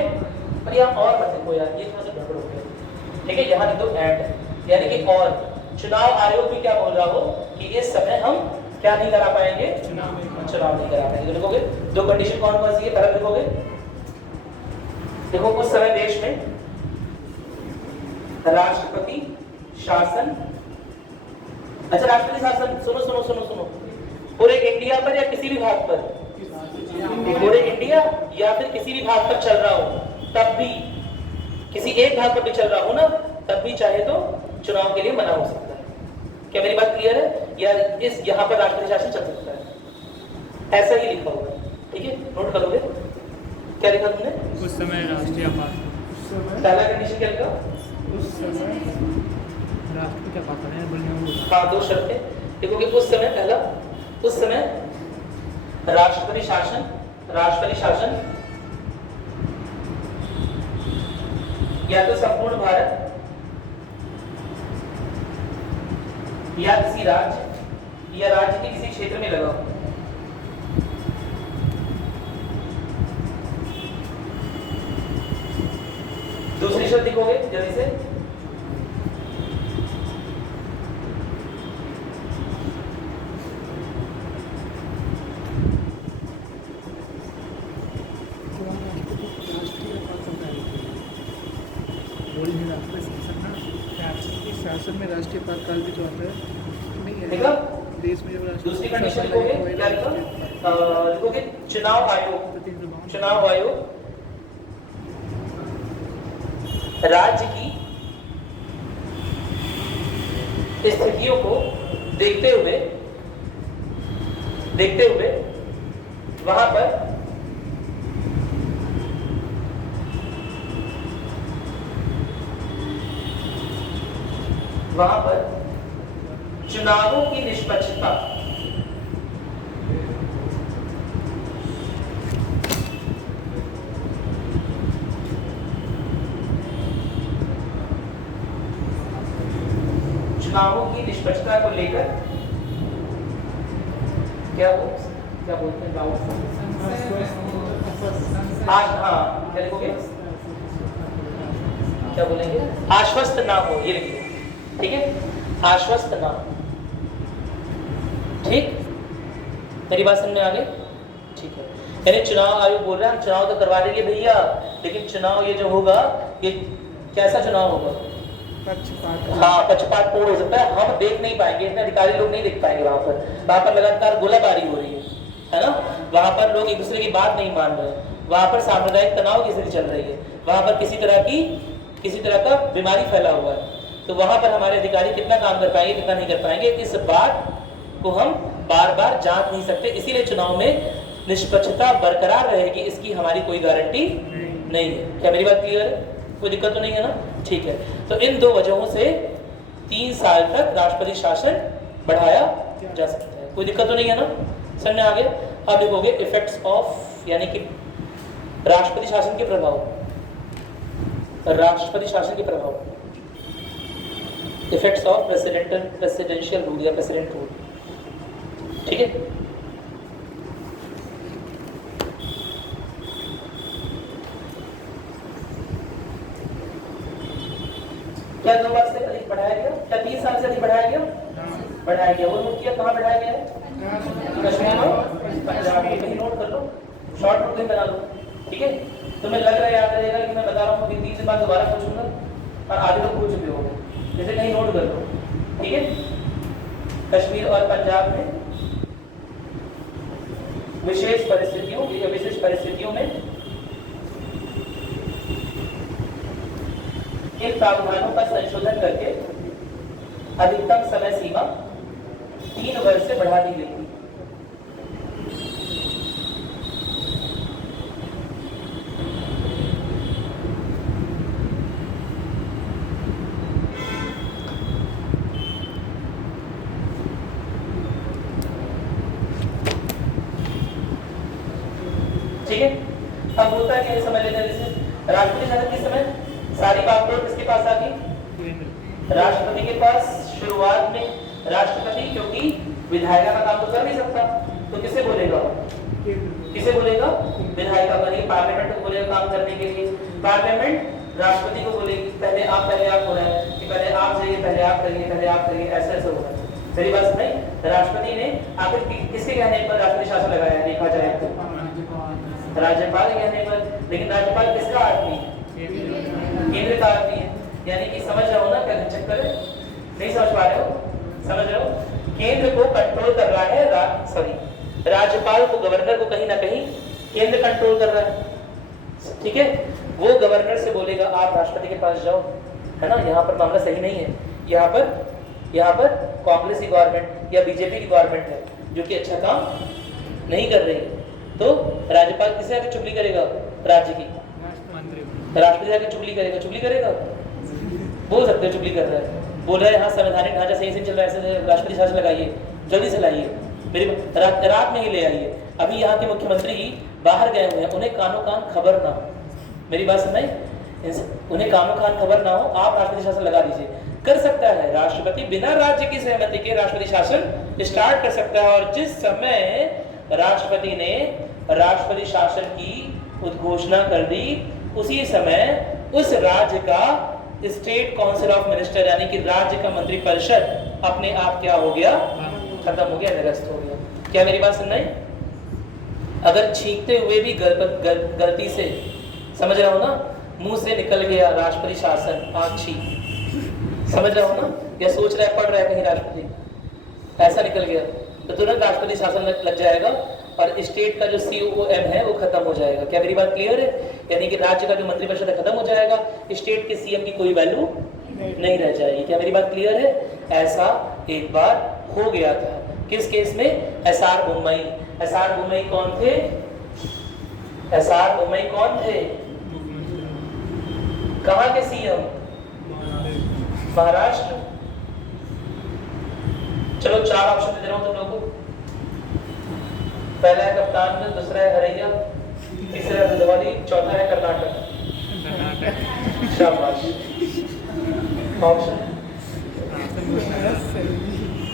पर यहाँ और मत लिखो यार, ये थोड़ा सा गड़बड़ हो गया, ठीक है। यहाँ लिख दो एंड, यानी कि और चुनाव आयोग भी क्या बोल रहा हो कि इस समय हम क्या नहीं करा पाएंगे? चुनाव नहीं करा पाएंगे। तो लिखोगे 2 कंडीशन कौन कौन सी है? पहले लिखोगे, देखो उस समय देश में राष्ट्रपति शासन, अच्छा राष्ट्रपति शासन, सुनो सुनो सुनो सुनो, पूरे इंडिया पर या किसी भी भाग पर? पूरे इंडिया या फिर किसी भी भाग पर चल रहा हो, तब भी किसी एक भाग पर भी चल रहा हो ना, तब भी चाहे तो चुनाव के लिए मना हो सकता है। क्या मेरी बात क्लियर है? या इस यहाँ पर राष्ट्रपति शासन चल सकता है, ऐसा ही लिखा होगा, ठीक है। नोट करोगे क्या लिखा तुमने? उस समय राष्ट्रीय आपात, पहला कंडीशन क्या लिखा? उस समय राष्ट्रपति क्या पाता है बोलने में? हाँ 2 शर्तें देखोगे। उस समय, पहला उस समय राष्ट्रपति शासन या तो संपूर्ण भारत या किसी राज्य या राज्य के किसी क्षेत्र में लगा हो। दूसरी शर्त लिखोगे जल्दी से। शासन में राष्ट्रीय पातकाल भी तो आता है नहीं है देखा? देश में जब राष्ट्रीय दूसरी कंडीशन लिखोगे क्या लिखो? लिखोगे चुनाव आयोग। चुनाव आयोग राज्य की स्थितियों को देखते हुए वहां पर चुनावों की निष्पक्षता को लेकर क्या बोलते हैं डाउट हाँ क्या लिखोगे क्या बोलेंगे आश्वस्त ना हो ये लिखो ठीक है आश्वस्त ना हो ठीक मेरी बात समझ में आ गई ठीक है यानी चुनाव आयोग बोल रहे हैं हम चुनाव तो करवा देंगे भैया लेकिन चुनाव ये जो होगा ये कैसा चुनाव होगा हाँ पक्षपातपूर्ण हो सकता है हम देख नहीं पाएंगे इतने अधिकारी लोग नहीं देख पाएंगे वहां पर लगातार गोलाबारी हो रही है ना वहां पर लोग एक दूसरे की बात नहीं मान रहे वहां पर सांप्रदायिक तनाव की स्थिति चल रही है वहां पर किसी तरह का बीमारी फैला हुआ है तो वहां पर हमारे अधिकारी कितना काम कर पाएंगे कितना नहीं कर पाएंगे इस बात को हम बार बार जांच नहीं सकते इसीलिए चुनाव में निष्पक्षता बरकरार रहेगी इसकी हमारी कोई गारंटी नहीं है क्या मेरी बात क्लियर है कोई दिक्कत तो नहीं है ना ठीक है तो इन दो वजहों से 3 साल तक राष्ट्रपति शासन बढ़ाया जा सकता है कोई दिक्कत तो नहीं है ना समझ में आ गया अब लिखोगे इफेक्ट्स ऑफ यानी कि राष्ट्रपति शासन के प्रभाव इफेक्ट्स ऑफ प्रेसिडेंशियल रूल या प्रेसिडेंट रूल ठीक है क्या 2 वर्ष से अधिक बढ़ाया गया क्या 3 साल से अधिक बढ़ाया गया वो मुख्य कहाँ बढ़ाया गया है कश्मीर में पंजाब में कहीं नोट कर लो शॉर्ट नोट कहीं बना लो ठीक है तुम्हें लग रहा है याद रहेगा कि मैं बता रहा हूँ अभी 3 दिन बाद दोबारा पूछूंगा और आधे लोग पूछ चुके होंगे जैसे कहीं नोट कर लो ठीक है कश्मीर और पंजाब में विशेष परिस्थितियों में इन प्रावधानों का संशोधन करके अधिकतम समय सीमा 3 वर्ष से बढ़ा दी गई थी ठीक है अब होता है क्या समझ लेते हैं जैसे राष्ट्रपति शासन के समय सारी बागडोर किसके पास आ गई राष्ट्रपति के पास शुरुआत में राष्ट्रपति क्योंकि विधायिका का काम तो कर नहीं सकता तो किसे बोलेगा विधायिका बनेगी पार्लियामेंट को बोलेगा काम करने के लिए पार्लियामेंट राष्ट्रपति को बोलेगी पहले आप हो रहा है कि पहले आप जाइए पहले आप करिए ऐसा हो रहा है मेरी बात सुनाई राष्ट्रपति ने आखिर किसके कहने पर राष्ट्रपति शासन लगाया देखा जाए तो राज्यपाल के कहने पर लेकिन राज्यपाल किसका आदमी है केंद्र का आदमी है यानी कि समझ रहे हो ना क्या चक्कर है नहीं समझ पा रहे हो समझ रहे हो केंद्र को कंट्रोल कर रहा है राज्यपाल को गवर्नर को कहीं ना कहीं केंद्र कंट्रोल कर रहा है ठीक है वो गवर्नर से बोलेगा आप राष्ट्रपति के पास जाओ है ना यहाँ पर मामला सही नहीं है यहाँ पर कांग्रेस की गवर्नमेंट या बीजेपी की गवर्नमेंट है जो कि अच्छा काम नहीं कर रही है तो राज्यपाल किसे आगे चुगली करेगा राज्य की राष्ट्रपति आगे चुगली करेगा बोल सकते हो चुगली कर रहा है बोल रहा है हाँ संवैधानिक ढांचा सही से चल रहा है ऐसे राष्ट्रपति शासन लगाइए जल्दी से लाइए मेरी रात में ही ले आइए अभी यहाँ के मुख्यमंत्री बाहर गए हुए हैं उन्हें कानो कान खबर ना हो मेरी बात सुनाई उन्हें कानो कान खबर ना हो आप राष्ट्रपति शासन लगा दीजिए कर सकता है राष्ट्रपति बिना राज्य की सहमति के राष्ट्रपति शासन स्टार्ट कर सकता है और जिस समय राष्ट्रपति ने राष्ट्रपति शासन की उद्घोषणा कर दी उसी समय उस राज्य का स्टेट काउंसिल ऑफ मिनिस्टर यानी कि राज्य का मंत्रिपरिषद अपने आप क्या हो गया, खत्म हो गया, निरस्त हो गया। क्या मेरी बात सुन रहे हैं? अगर छींकते हुए भी गलती से, समझ रहे हो ना, मुंह से निकल गया राष्ट्रपति शासन, आँख छींक, समझ रहे हो ना, या सोच रहा है पढ़ रहा है कहीं राष्ट्रपति, ऐसा निकल गया तो तुरंत राष्ट्रपति शासन लग जाएगा और स्टेट का जो COM है वो खत्म हो जाएगा। क्या मेरी बात क्लियर है? यानी कि राज्य का जो मंत्रिपरिषद है खत्म हो जाएगा, स्टेट के CM की कोई वैल्यू नहीं रह जाएगी। क्या मेरी बात क्लियर है? ऐसा एक बार हो गया था। किस केस में? SR बुम्मई। SR बुम्मई कौन थे? SR बुम्मई कौन थे? कहाँ के CM? महाराष्ट्र। चलो 4 ऑप्शन दे रहा हूं तुम लोगों को। पहला है कप्तान, दूसरा है हरैया, तीसरा है दुधवाली, चौथा है कर्नाटक। शाबाश। ऑप्शन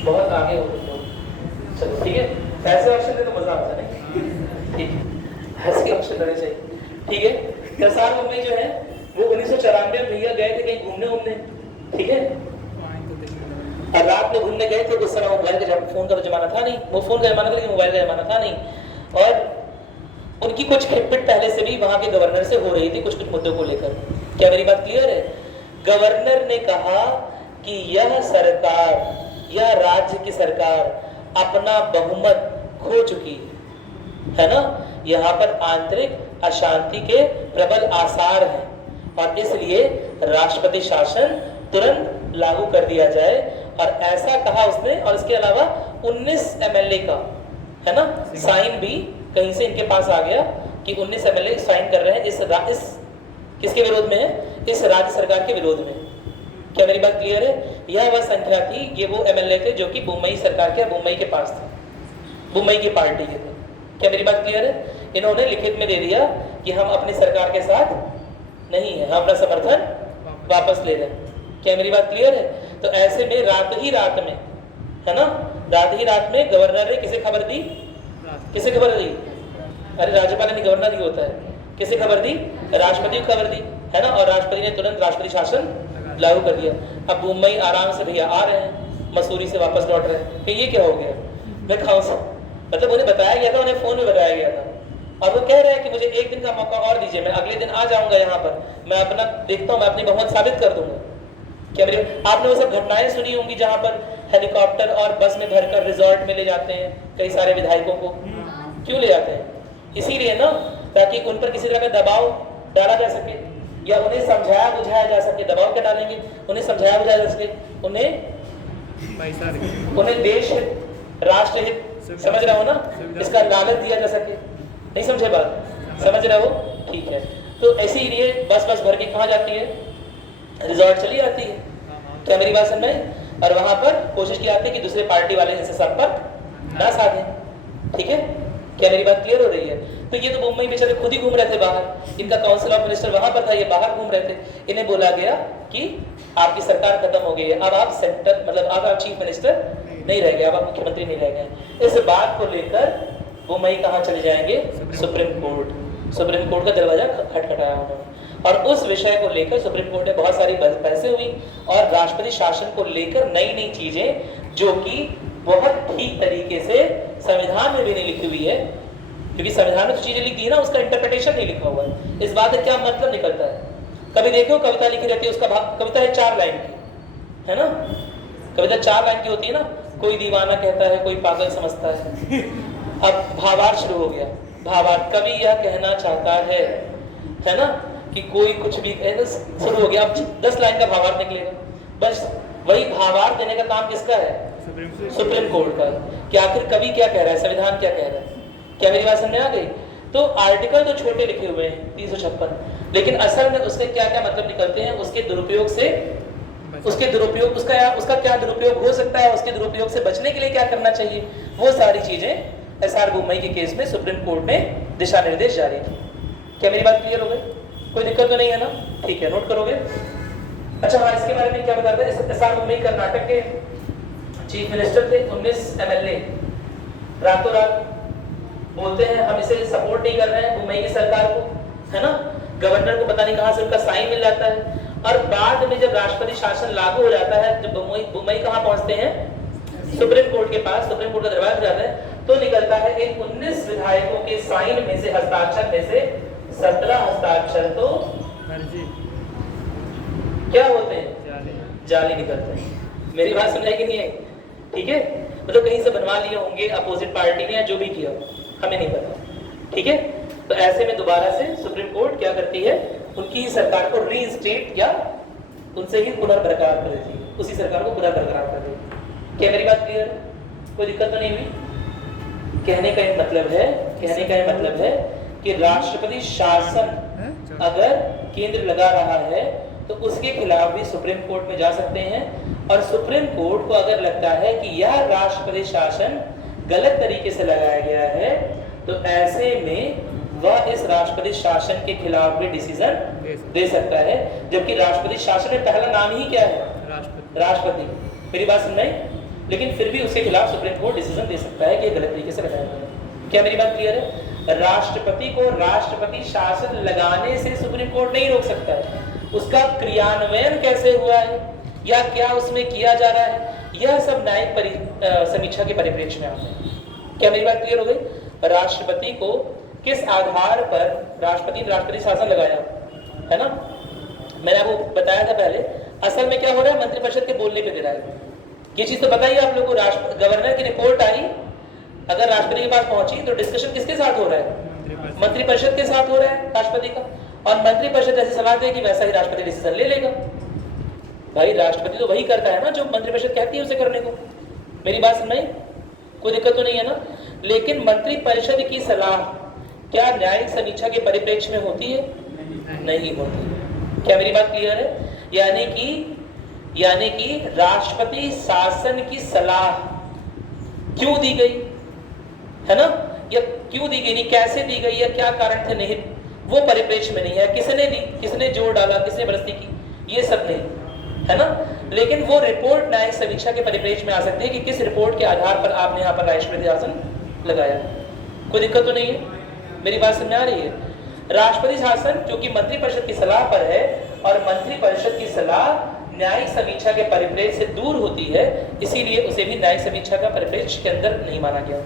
बहुत आगे हो तुम लोग। चलो ठीक है, ऐसे ऑप्शन दे तो मजा आता है नहीं? ठीक है, ऐसे ऑप्शन देने चाहिए। ठीक है, SR बुम्मई जो है वो 1994 में भैया गए थे कहीं घूमने, ठीक है, और रात में घूमने गए थे। उस समय मोबाइल का फोन का तो जमाना था नहीं, वो फोन का जमाना था लेकिन मोबाइल का जमाना था नहीं। और उनकी कुछ खिटपिट पहले से भी वहां के गवर्नर से हो रही थी कुछ मुद्दों को लेकर। क्या मेरी बात क्लियर है? गवर्नर ने कहा कि यह सरकार, यह राज्य की सरकार अपना बहुमत खो चुकी है ना, यहाँ पर आंतरिक अशांति के प्रबल आसार हैं और इसलिए राष्ट्रपति शासन तुरंत लागू कर दिया जाए। और ऐसा कहा उसने, और इसके अलावा 19 MLA का है ना साइन भी कहीं से इनके पास आ गया कि 19 MLA साइन कर रहे हैं इस किसके विरोध में है? इस राज्य सरकार के विरोध में। क्या मेरी बात क्लियर है? यह वह संख्या थी, ये वो MLA थे जो कि बुम्मई सरकार के, बुम्मई के पास थे, बुम्मई की पार्टी के थे। क्या मेरी बात क्लियर है? इन्होंने लिखित में दे दिया कि हम अपनी सरकार के साथ नहीं है, हम अपना समर्थन वापस ले लें। क्या मेरी बात क्लियर है? तो ऐसे में रात ही रात में, है ना, रात ही रात में गवर्नर ने किसे खबर दी? किसे खबर दी? अरे राज्यपाल नहीं, गवर्नर ही होता है। किसे खबर दी? राष्ट्रपति को खबर दी, है ना, और राष्ट्रपति ने तुरंत राष्ट्रपति शासन लागू कर दिया। अब बुम्मई आराम से भैया आ रहे हैं, मसूरी से वापस लौट रहे हैं, ये क्या हो गया? मैं खाऊं सा, मतलब उन्हें बताया गया था, उन्हें फोन में बताया गया था, और वो कह रहे हैं कि मुझे एक दिन का मौका और दीजिए, मैं अगले दिन आ जाऊंगा यहाँ पर, मैं अपना देखता हूँ, मैं अपनी बहुमत साबित कर दूंगा। क्या मेरे आपने वो सब घटनाएं सुनी होंगी जहां पर हेलीकॉप्टर और बस में भरकर रिजॉर्ट में ले जाते हैं कई सारे विधायकों को? क्यों ले जाते हैं? इसीलिए ना, ताकि उन पर किसी तरह का दबाव डाला जा सके या उन्हें समझाया बुझाया जा सके। दबाव क्या डालेंगे? उन्हें समझाया बुझाया जा सके, उन्हें देश हित, राष्ट्र हित, समझ रहे हो ना, इसका लालच दिया जा सके। नहीं समझे बात? समझ रहे हो? ठीक है, तो इसीलिए बस भर के कहाँ जाती है? रिजॉर्ट चली जाती है। क्या मेरी बात समझ में? और वहां पर कोशिश की जाती है कि दूसरे पार्टी वाले इनसे संपर्क ना साधें। ठीक है, क्या मेरी बात क्लियर हो रही है? तो ये तो मुंबई बेचारे खुद ही घूम रहे थे बाहर, इनका काउंसिल ऑफ मिनिस्टर वहां पर था, ये बाहर घूम रहे थे। इन्हें बोला गया कि आपकी सरकार खत्म हो गई है, अब आप सेंटर, मतलब अब आप चीफ मिनिस्टर नहीं रह गए, अब आप मुख्यमंत्री नहीं रह गए। इस बात को लेकर मुंबई कहाँ चले जाएंगे? Supreme court. सुप्रीम कोर्ट का दरवाजा खटखटाया उन्होंने, और उस विषय को लेकर सुप्रीम कोर्ट में बहुत सारी बहसें हुई और राष्ट्रपति शासन को लेकर नई नई चीजें जो कि बहुत ठीक तरीके से संविधान में भी नहीं लिखी हुई है, क्योंकि संविधान में जो चीजें लिखी है ना उसका इंटरप्रिटेशन नहीं लिखा हुआ है। इस बात का क्या मतलब निकलता है? कभी देखो कविता लिखी रहती है, उसका कविता है 4 लाइन की, है ना, कविता 4 लाइन की होती है ना, कोई दीवाना कहता है, कोई पागल समझता है। अब भावार्थ शुरू हो गया, भावार्थ, कवि यह कहना चाहता है ना, कि कोई कुछ भी शुरू हो गया। अब 10 लाइन का भावार्थ निकलेगा, बस वही भावार्थ देने का काम किसका है? सुप्रीम कोर्ट का। कि आखिर कवि क्या कह रहा है, संविधान क्या कह रहा है? क्या मेरी बात समझ में आ गई? तो आर्टिकल तो छोटे लिखे हुए हैं 356, लेकिन असल में उसके क्या क्या मतलब निकलते हैं, उसके दुरुपयोग से, उसके दुरुपयोग, उसका क्या दुरुपयोग हो सकता है, उसके दुरुपयोग से बचने के लिए क्या करना चाहिए, वो सारी चीजें SR बुम्मई के केस में सुप्रीम कोर्ट ने दिशा निर्देश जारी की। क्या मेरी बात क्लियर हो गई? कोई दिक्कत तो नहीं है ना? ठीक है, नोट करोगे? अच्छा हाँ, इसके बारे में क्या बताते हैं? SR बुम्मई कर्नाटक के चीफ मिनिस्टर थे। 19 MLA रातों रात बोलते हैं हम इसे सपोर्ट नहीं कर रहे हैं बुम्मई की सरकार को, है ना, गवर्नर को पता नहीं कहां से उनका साइन मिल जाता है, और बाद में जब राष्ट्रपति शासन लागू हो जाता है, जब बुमई कहां पहुंचते हैं, सुप्रीम कोर्ट के पास, सुप्रीम कोर्ट का दरबार जाता है, तो निकलता है इन 19 विधायकों के साइन में से, हस्ताक्षर में से 17 हस्ताक्षर तो क्या होते हैं, जाली निकलते हैं। मेरी बात समझ आई कि नहीं आई? ठीक है, मतलब कहीं से बनवा लिए होंगे अपोजिट पार्टी ने, या जो भी किया हमें नहीं पता। ठीक है, तो ऐसे में दोबारा से सुप्रीम कोर्ट क्या करती है, उनकी ही सरकार को रीइंस्टेट या उनसे ही पुनर्बरकरार कर देती है, उसी सरकार को पुनर्बरकरार कर देती है। क्या मेरी बात क्लियर है? कोई दिक्कत तो नहीं हुई? कहने का ये मतलब है कि राष्ट्रपति शासन अगर केंद्र लगा रहा है तो उसके खिलाफ भी सुप्रीम कोर्ट में जा सकते हैं, और सुप्रीम कोर्ट को अगर लगता है कि यह राष्ट्रपति शासन गलत तरीके से लगाया गया है, तो ऐसे में वह इस राष्ट्रपति शासन के खिलाफ भी डिसीजन दे सकता है। जबकि राष्ट्रपति शासन में पहला नाम ही क्या है, राष्ट्रपति। मेरी बात सुन रहे हैं? लेकिन फिर भी उसके खिलाफ सुप्रीम कोर्ट डिसीजन दे सकता है कि गलत तरीके से लगाया गया है। क्या मेरी बात क्लियर है? राष्ट्रपति को राष्ट्रपति शासन लगाने से सुप्रीम कोर्ट नहीं रोक सकता है, उसका क्रियान्वयन कैसे हुआ है या क्या उसमें किया जा रहा है, यह सब न्यायिक समीक्षा के परिप्रेक्ष्य में आता है। क्या मेरी बात क्लियर हो गई? राष्ट्रपति को किस आधार पर राष्ट्रपति शासन लगाया है ना, मैंने आपको बताया था पहले। असल में क्या हो रहा है, मंत्रिपरिषद के बोलने पे दे रहा है। ये चीज तो बताइए आप लोगों को, गवर्नर की रिपोर्ट आई, अगर राष्ट्रपति के पास पहुंची तो डिस्कशन किसके साथ हो रहा है, मंत्रिपरिषद के साथ हो रहा है राष्ट्रपति का, और मंत्रिपरिषद जैसे सलाह देगी वैसा ही राष्ट्रपति डिसीजन ले लेगा। भाई राष्ट्रपति तो वही करता है ना जो मंत्रिपरिषद कहती है उसे करने को। मेरी बात समझ में? कोई दिक्कत तो नहीं है ना? लेकिन मंत्रिपरिषद की सलाह क्या न्यायिक समीक्षा के परिप्रेक्ष्य में होती है? नहीं होती। क्या मेरी बात क्लियर है? यानी कि राष्ट्रपति शासन की सलाह क्यों दी गई है ना, या क्यों दी गई नहीं, कैसे दी गई, या क्या कारण थे, नहीं, वो परिप्रेक्ष्य में नहीं है। किसने दी, किसने जोर डाला, किसने बरस्ती की, ये सब नहीं है ना। लेकिन वो रिपोर्ट न्यायिक समीक्षा के परिप्रेक्ष्य में आ सकती है कि किस रिपोर्ट के आधार पर आपने यहाँ पर राष्ट्रपति शासन लगाया। कोई दिक्कत तो नहीं है? मेरी बात समझ में आ रही है? राष्ट्रपति शासन क्योंकि मंत्रिपरिषद की सलाह पर है, और मंत्रिपरिषद की सलाह न्यायिक समीक्षा के परिप्रेक्ष्य से दूर होती है, इसीलिए उसे भी न्यायिक समीक्षा का परिप्रेक्ष्य के अंदर नहीं माना गया।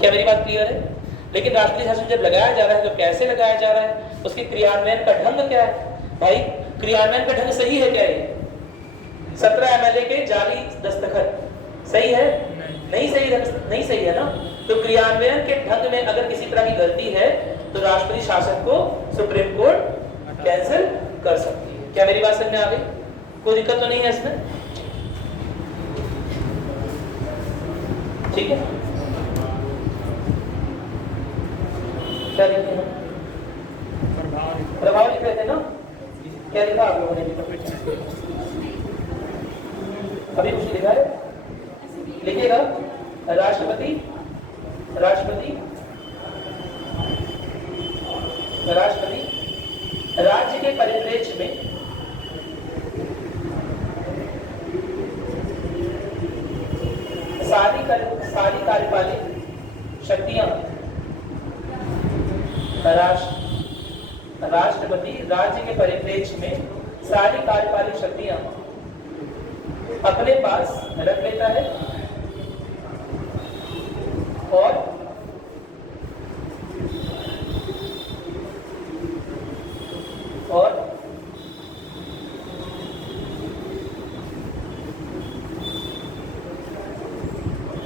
क्या मेरी बात क्लियर है? लेकिन राष्ट्रपति शासन जब लगाया जा रहा है तो कैसे लगाया जा रहा है, उसके क्रियान्वयन का ढंग क्या है? भाई क्रियान्वयन का ढंग सही है क्या? ये 17 MLA के जाली दस्तखत सही है? नहीं सही है ना। तो क्रियान्वयन के ढंग में अगर किसी तरह की गलती है तो राष्ट्रपति शासन को सुप्रीम कोर्ट कैंसिल कर सकती है। क्या मेरी बात समझ में आ गई? कोई दिक्कत तो नहीं है इसमें? ठीक है, क्या लिखे ना, प्रभाव लिख रहे थे ना, क्या लिखा आप लोगों ने? अभी कुछ लिखा है, लिखिएगा। राष्ट्रपति राज्य के परिप्रेक्ष्य में सारी कार्यपालिक शक्तियां राष्ट्रपति राज्य के परिप्रेक्ष्य में सारी कार्यपालिक शक्तियां अपने पास रख लेता है, और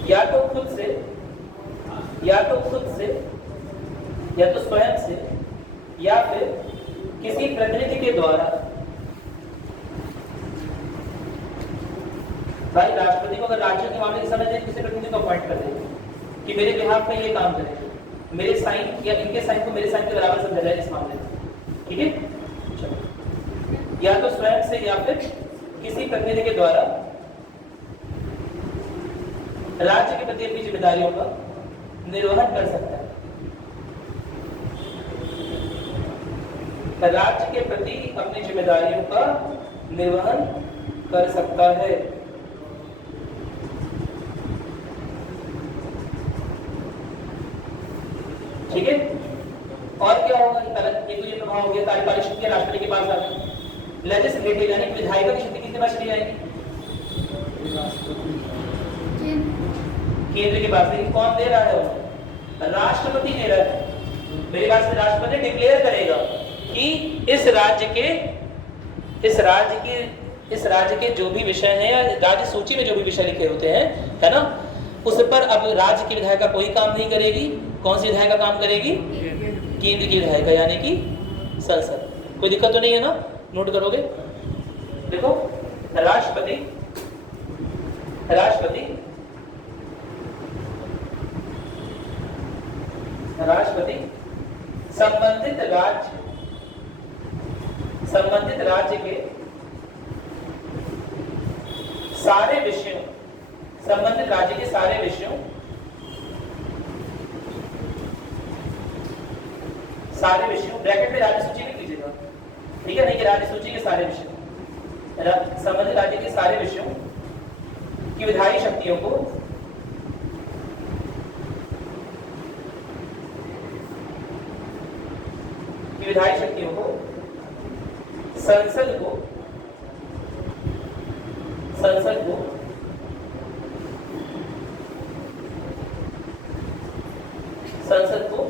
या तो खुद से या तो स्वयं से या फिर किसी प्रतिनिधि के द्वारा। भाई राष्ट्रपति को अगर राज्यों के मामले की समझ नहीं, किसी प्रतिनिधि को अपॉइंट कर देंगे कि मेरे बिहाफ में ये काम करें, मेरे साइन या इनके साइन को मेरे साइन के बराबर समझा जाए इस मामले में। ठीक है, चलो, या तो स्वयं से या फिर किसी प्रतिनिधि के द्वारा राज्य के प्रति अपनी जिम्मेदारियों का निर्वहन कर सकता है। राज्य के प्रति अपनी जिम्मेदारियों का निर्वहन कर सकता है। ठीक है, और क्या होगा? ये तो ये प्रभाव वहां हो गया, कार्यपालिक शक्ति राष्ट्रपति के पास आ गई। लेजिस्लेटिव यानी विधायिका की शक्ति किसके पास चली जाएगी? केंद्र के पास। लेकिन कौन दे रहा है उन्हें? राष्ट्रपति दे रहा है। मेरी बात से राष्ट्रपति डिक्लेयर करेगा कि इस राज्य के जो भी विषय हैं या राज्य सूची में जो भी विषय लिखे होते हैं, है ना, उस पर अब राज्य की विधायिका कोई काम नहीं करेगी। कौन सी विधायिका काम करेगी? केंद्र की विधायिका यानी कि संसद। कोई दिक्कत तो नहीं है ना? नोट करोगे? देखो, राष्ट्रपति संबंधित राज्य के सारे विषयों, ब्रैकेट में राज्य सूची लिख लीजिएगा, ठीक है? नहीं कि राज्य सूची के सारे विषयों, संबंधित राज्य के सारे विषयों की विधायी शक्तियों को संसद को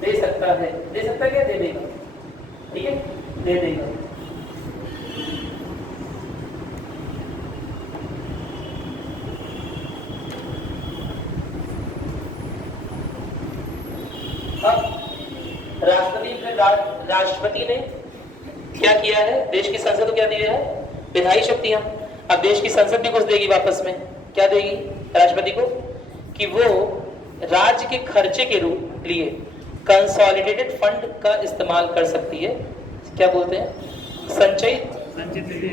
दे सकता है। क्या? दे देगा, ठीक है? दे देगा। राष्ट्रपति ने क्या किया है? देश की संसद को क्या दिया है? विधायी शक्तियां। अब देश की संसद भी कुछ देगी वापस में। क्या देगी राष्ट्रपति को? कि वो राज्य के खर्चे के लिए कंसोलिडेटेड फंड का इस्तेमाल कर सकती है। क्या बोलते हैं? संचित निधि।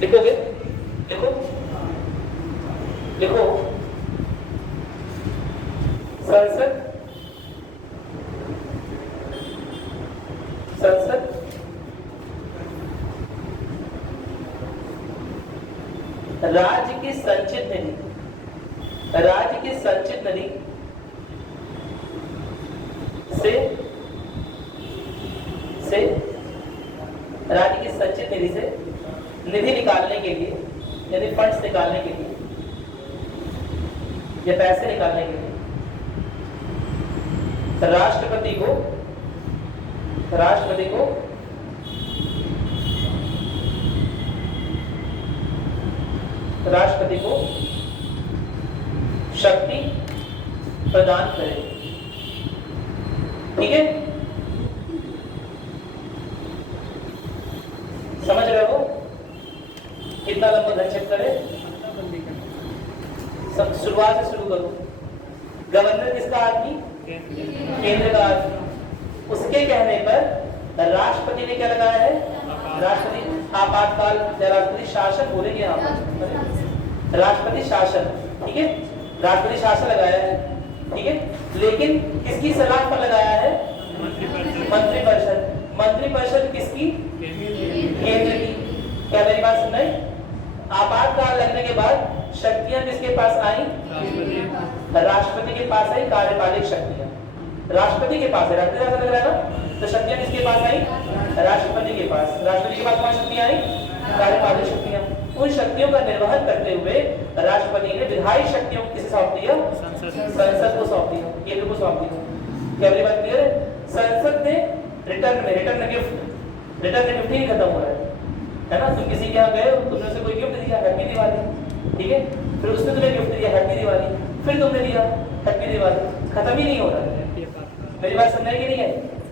लिखोगे? लिखो संसद राज्य की संचित निधि से निधि निकालने के लिए, यानी फंड्स निकालने के लिए या पैसे निकालने के लिए राष्ट्रपति को शक्ति प्रदान करे। ठीक है? समझ रहे हो? कितना लंबा घनक्षेत्र करे? शुरुआत से शुरू करो। गवर्नर किसका आदमी? केंद्र का आदमी। उसके कहने पर राष्ट्रपति ने क्या लगाया है? राष्ट्रपति आपातकाल या राष्ट्रपति शासन बोलेंगे यहाँ पर, राष्ट्रपति शासन। ठीक है? राष्ट्रपति शासन लगाया है, ठीक है? लेकिन किसकी सलाह पर लगाया है? मंत्रिपरिषद। मंत्रिपरिषद किसकी? केंद्र की। क्या मेरी बात सुन रहे? आपातकाल लगने के बाद शक्तियां किसके पास आई? राष्ट्रपति के पास आई कार्यपालिक शक्तियां। राष्ट्रपति के पास है, राष्ट्रपति शासन लग रहा है ना, तो शक्तियां किसके पास आई? राष्ट्रपति के पास। राष्ट्रपति के पास कौन शक्तियां आई? कार्यपालिक शक्तियां। उन शक्तियों का निर्वहन करते हुए राष्ट्रपति ने विधायी शक्तियों को किसे सौंप दिया? संसद को सौंप दिया, केंद्र को सौंप दिया। क्या मेरी बात क्लियर है? संसद ने रिटर्न गिफ्ट ही खत्म हो रहा है ना? तुम किसी के यहाँ गए, तुमने उसे कोई गिफ्ट दिया, हैप्पी दिवाली, ठीक है? फिर उसने तुम्हें गिफ्ट दिया, हैप्पी दिवाली, फिर तुमने दिया, हैप्पी दिवाली। खत्म ही नहीं हो रहा है। मेरी बात समझ की नहीं है?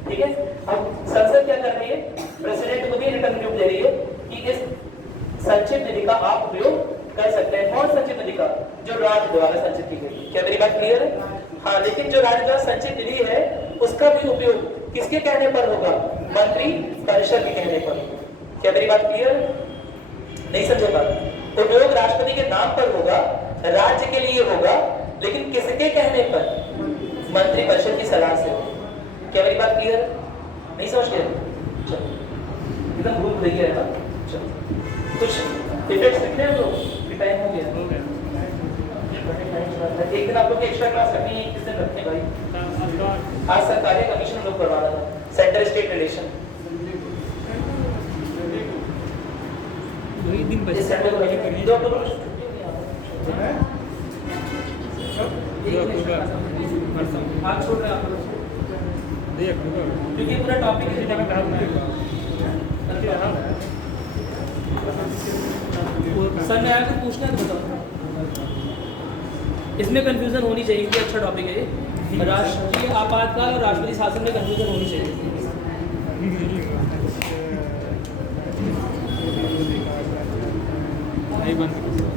ठीक है? अब संसद क्या कर रही है? प्रेसिडेंट को भी रिटर्न गिफ्ट दे रही है कि इस संचित निधि का आप उपयोग कर सकते हैं। कौन संचित निधि का? जो राज्य द्वारा संचित की गई। क्या मेरी बात क्लियर है? हाँ, लेकिन जो राज्य द्वारा संचित निधि है उसका भी उपयोग किसके कहने पर होगा? मंत्रिपरिषद के कहने पर। क्या मेरी बात क्लियर है? नहीं समझे बात? उपयोग राष्ट्रपति के नाम पर होगा, राज्य के लिए होगा, लेकिन किसके कहने पर? मंत्रिपरिषद की सलाह से होगा। क्या मेरी बात क्लियर है? नहीं समझ गए? चलो, एकदम भूल गई है ना? चलो, कुछ इफेक्ट्स लिखने हैं लोग? टाइम हो गया। एक दिन आप लोग एक्स्ट्रा क्लास रखनी है, किस दिन रखने भाई? आज सरकारी कमीशन लोग करवा रहा था। सेशन वही दिन इस बचे संडे को 2 अक्टूबर को छुट्टी नहीं आ रहा। हाथ छोड़ रहे हैं आप लोग क्योंकि पूरा टॉपिक सर मैं आपको पूछना है तो बताओ। इसमें कंफ्यूजन होनी चाहिए कि अच्छा टॉपिक है ये। राष्ट्रीय आपातकाल और राष्ट्रपति शासन में कंफ्यूजन होनी चाहिए। नहीं बंद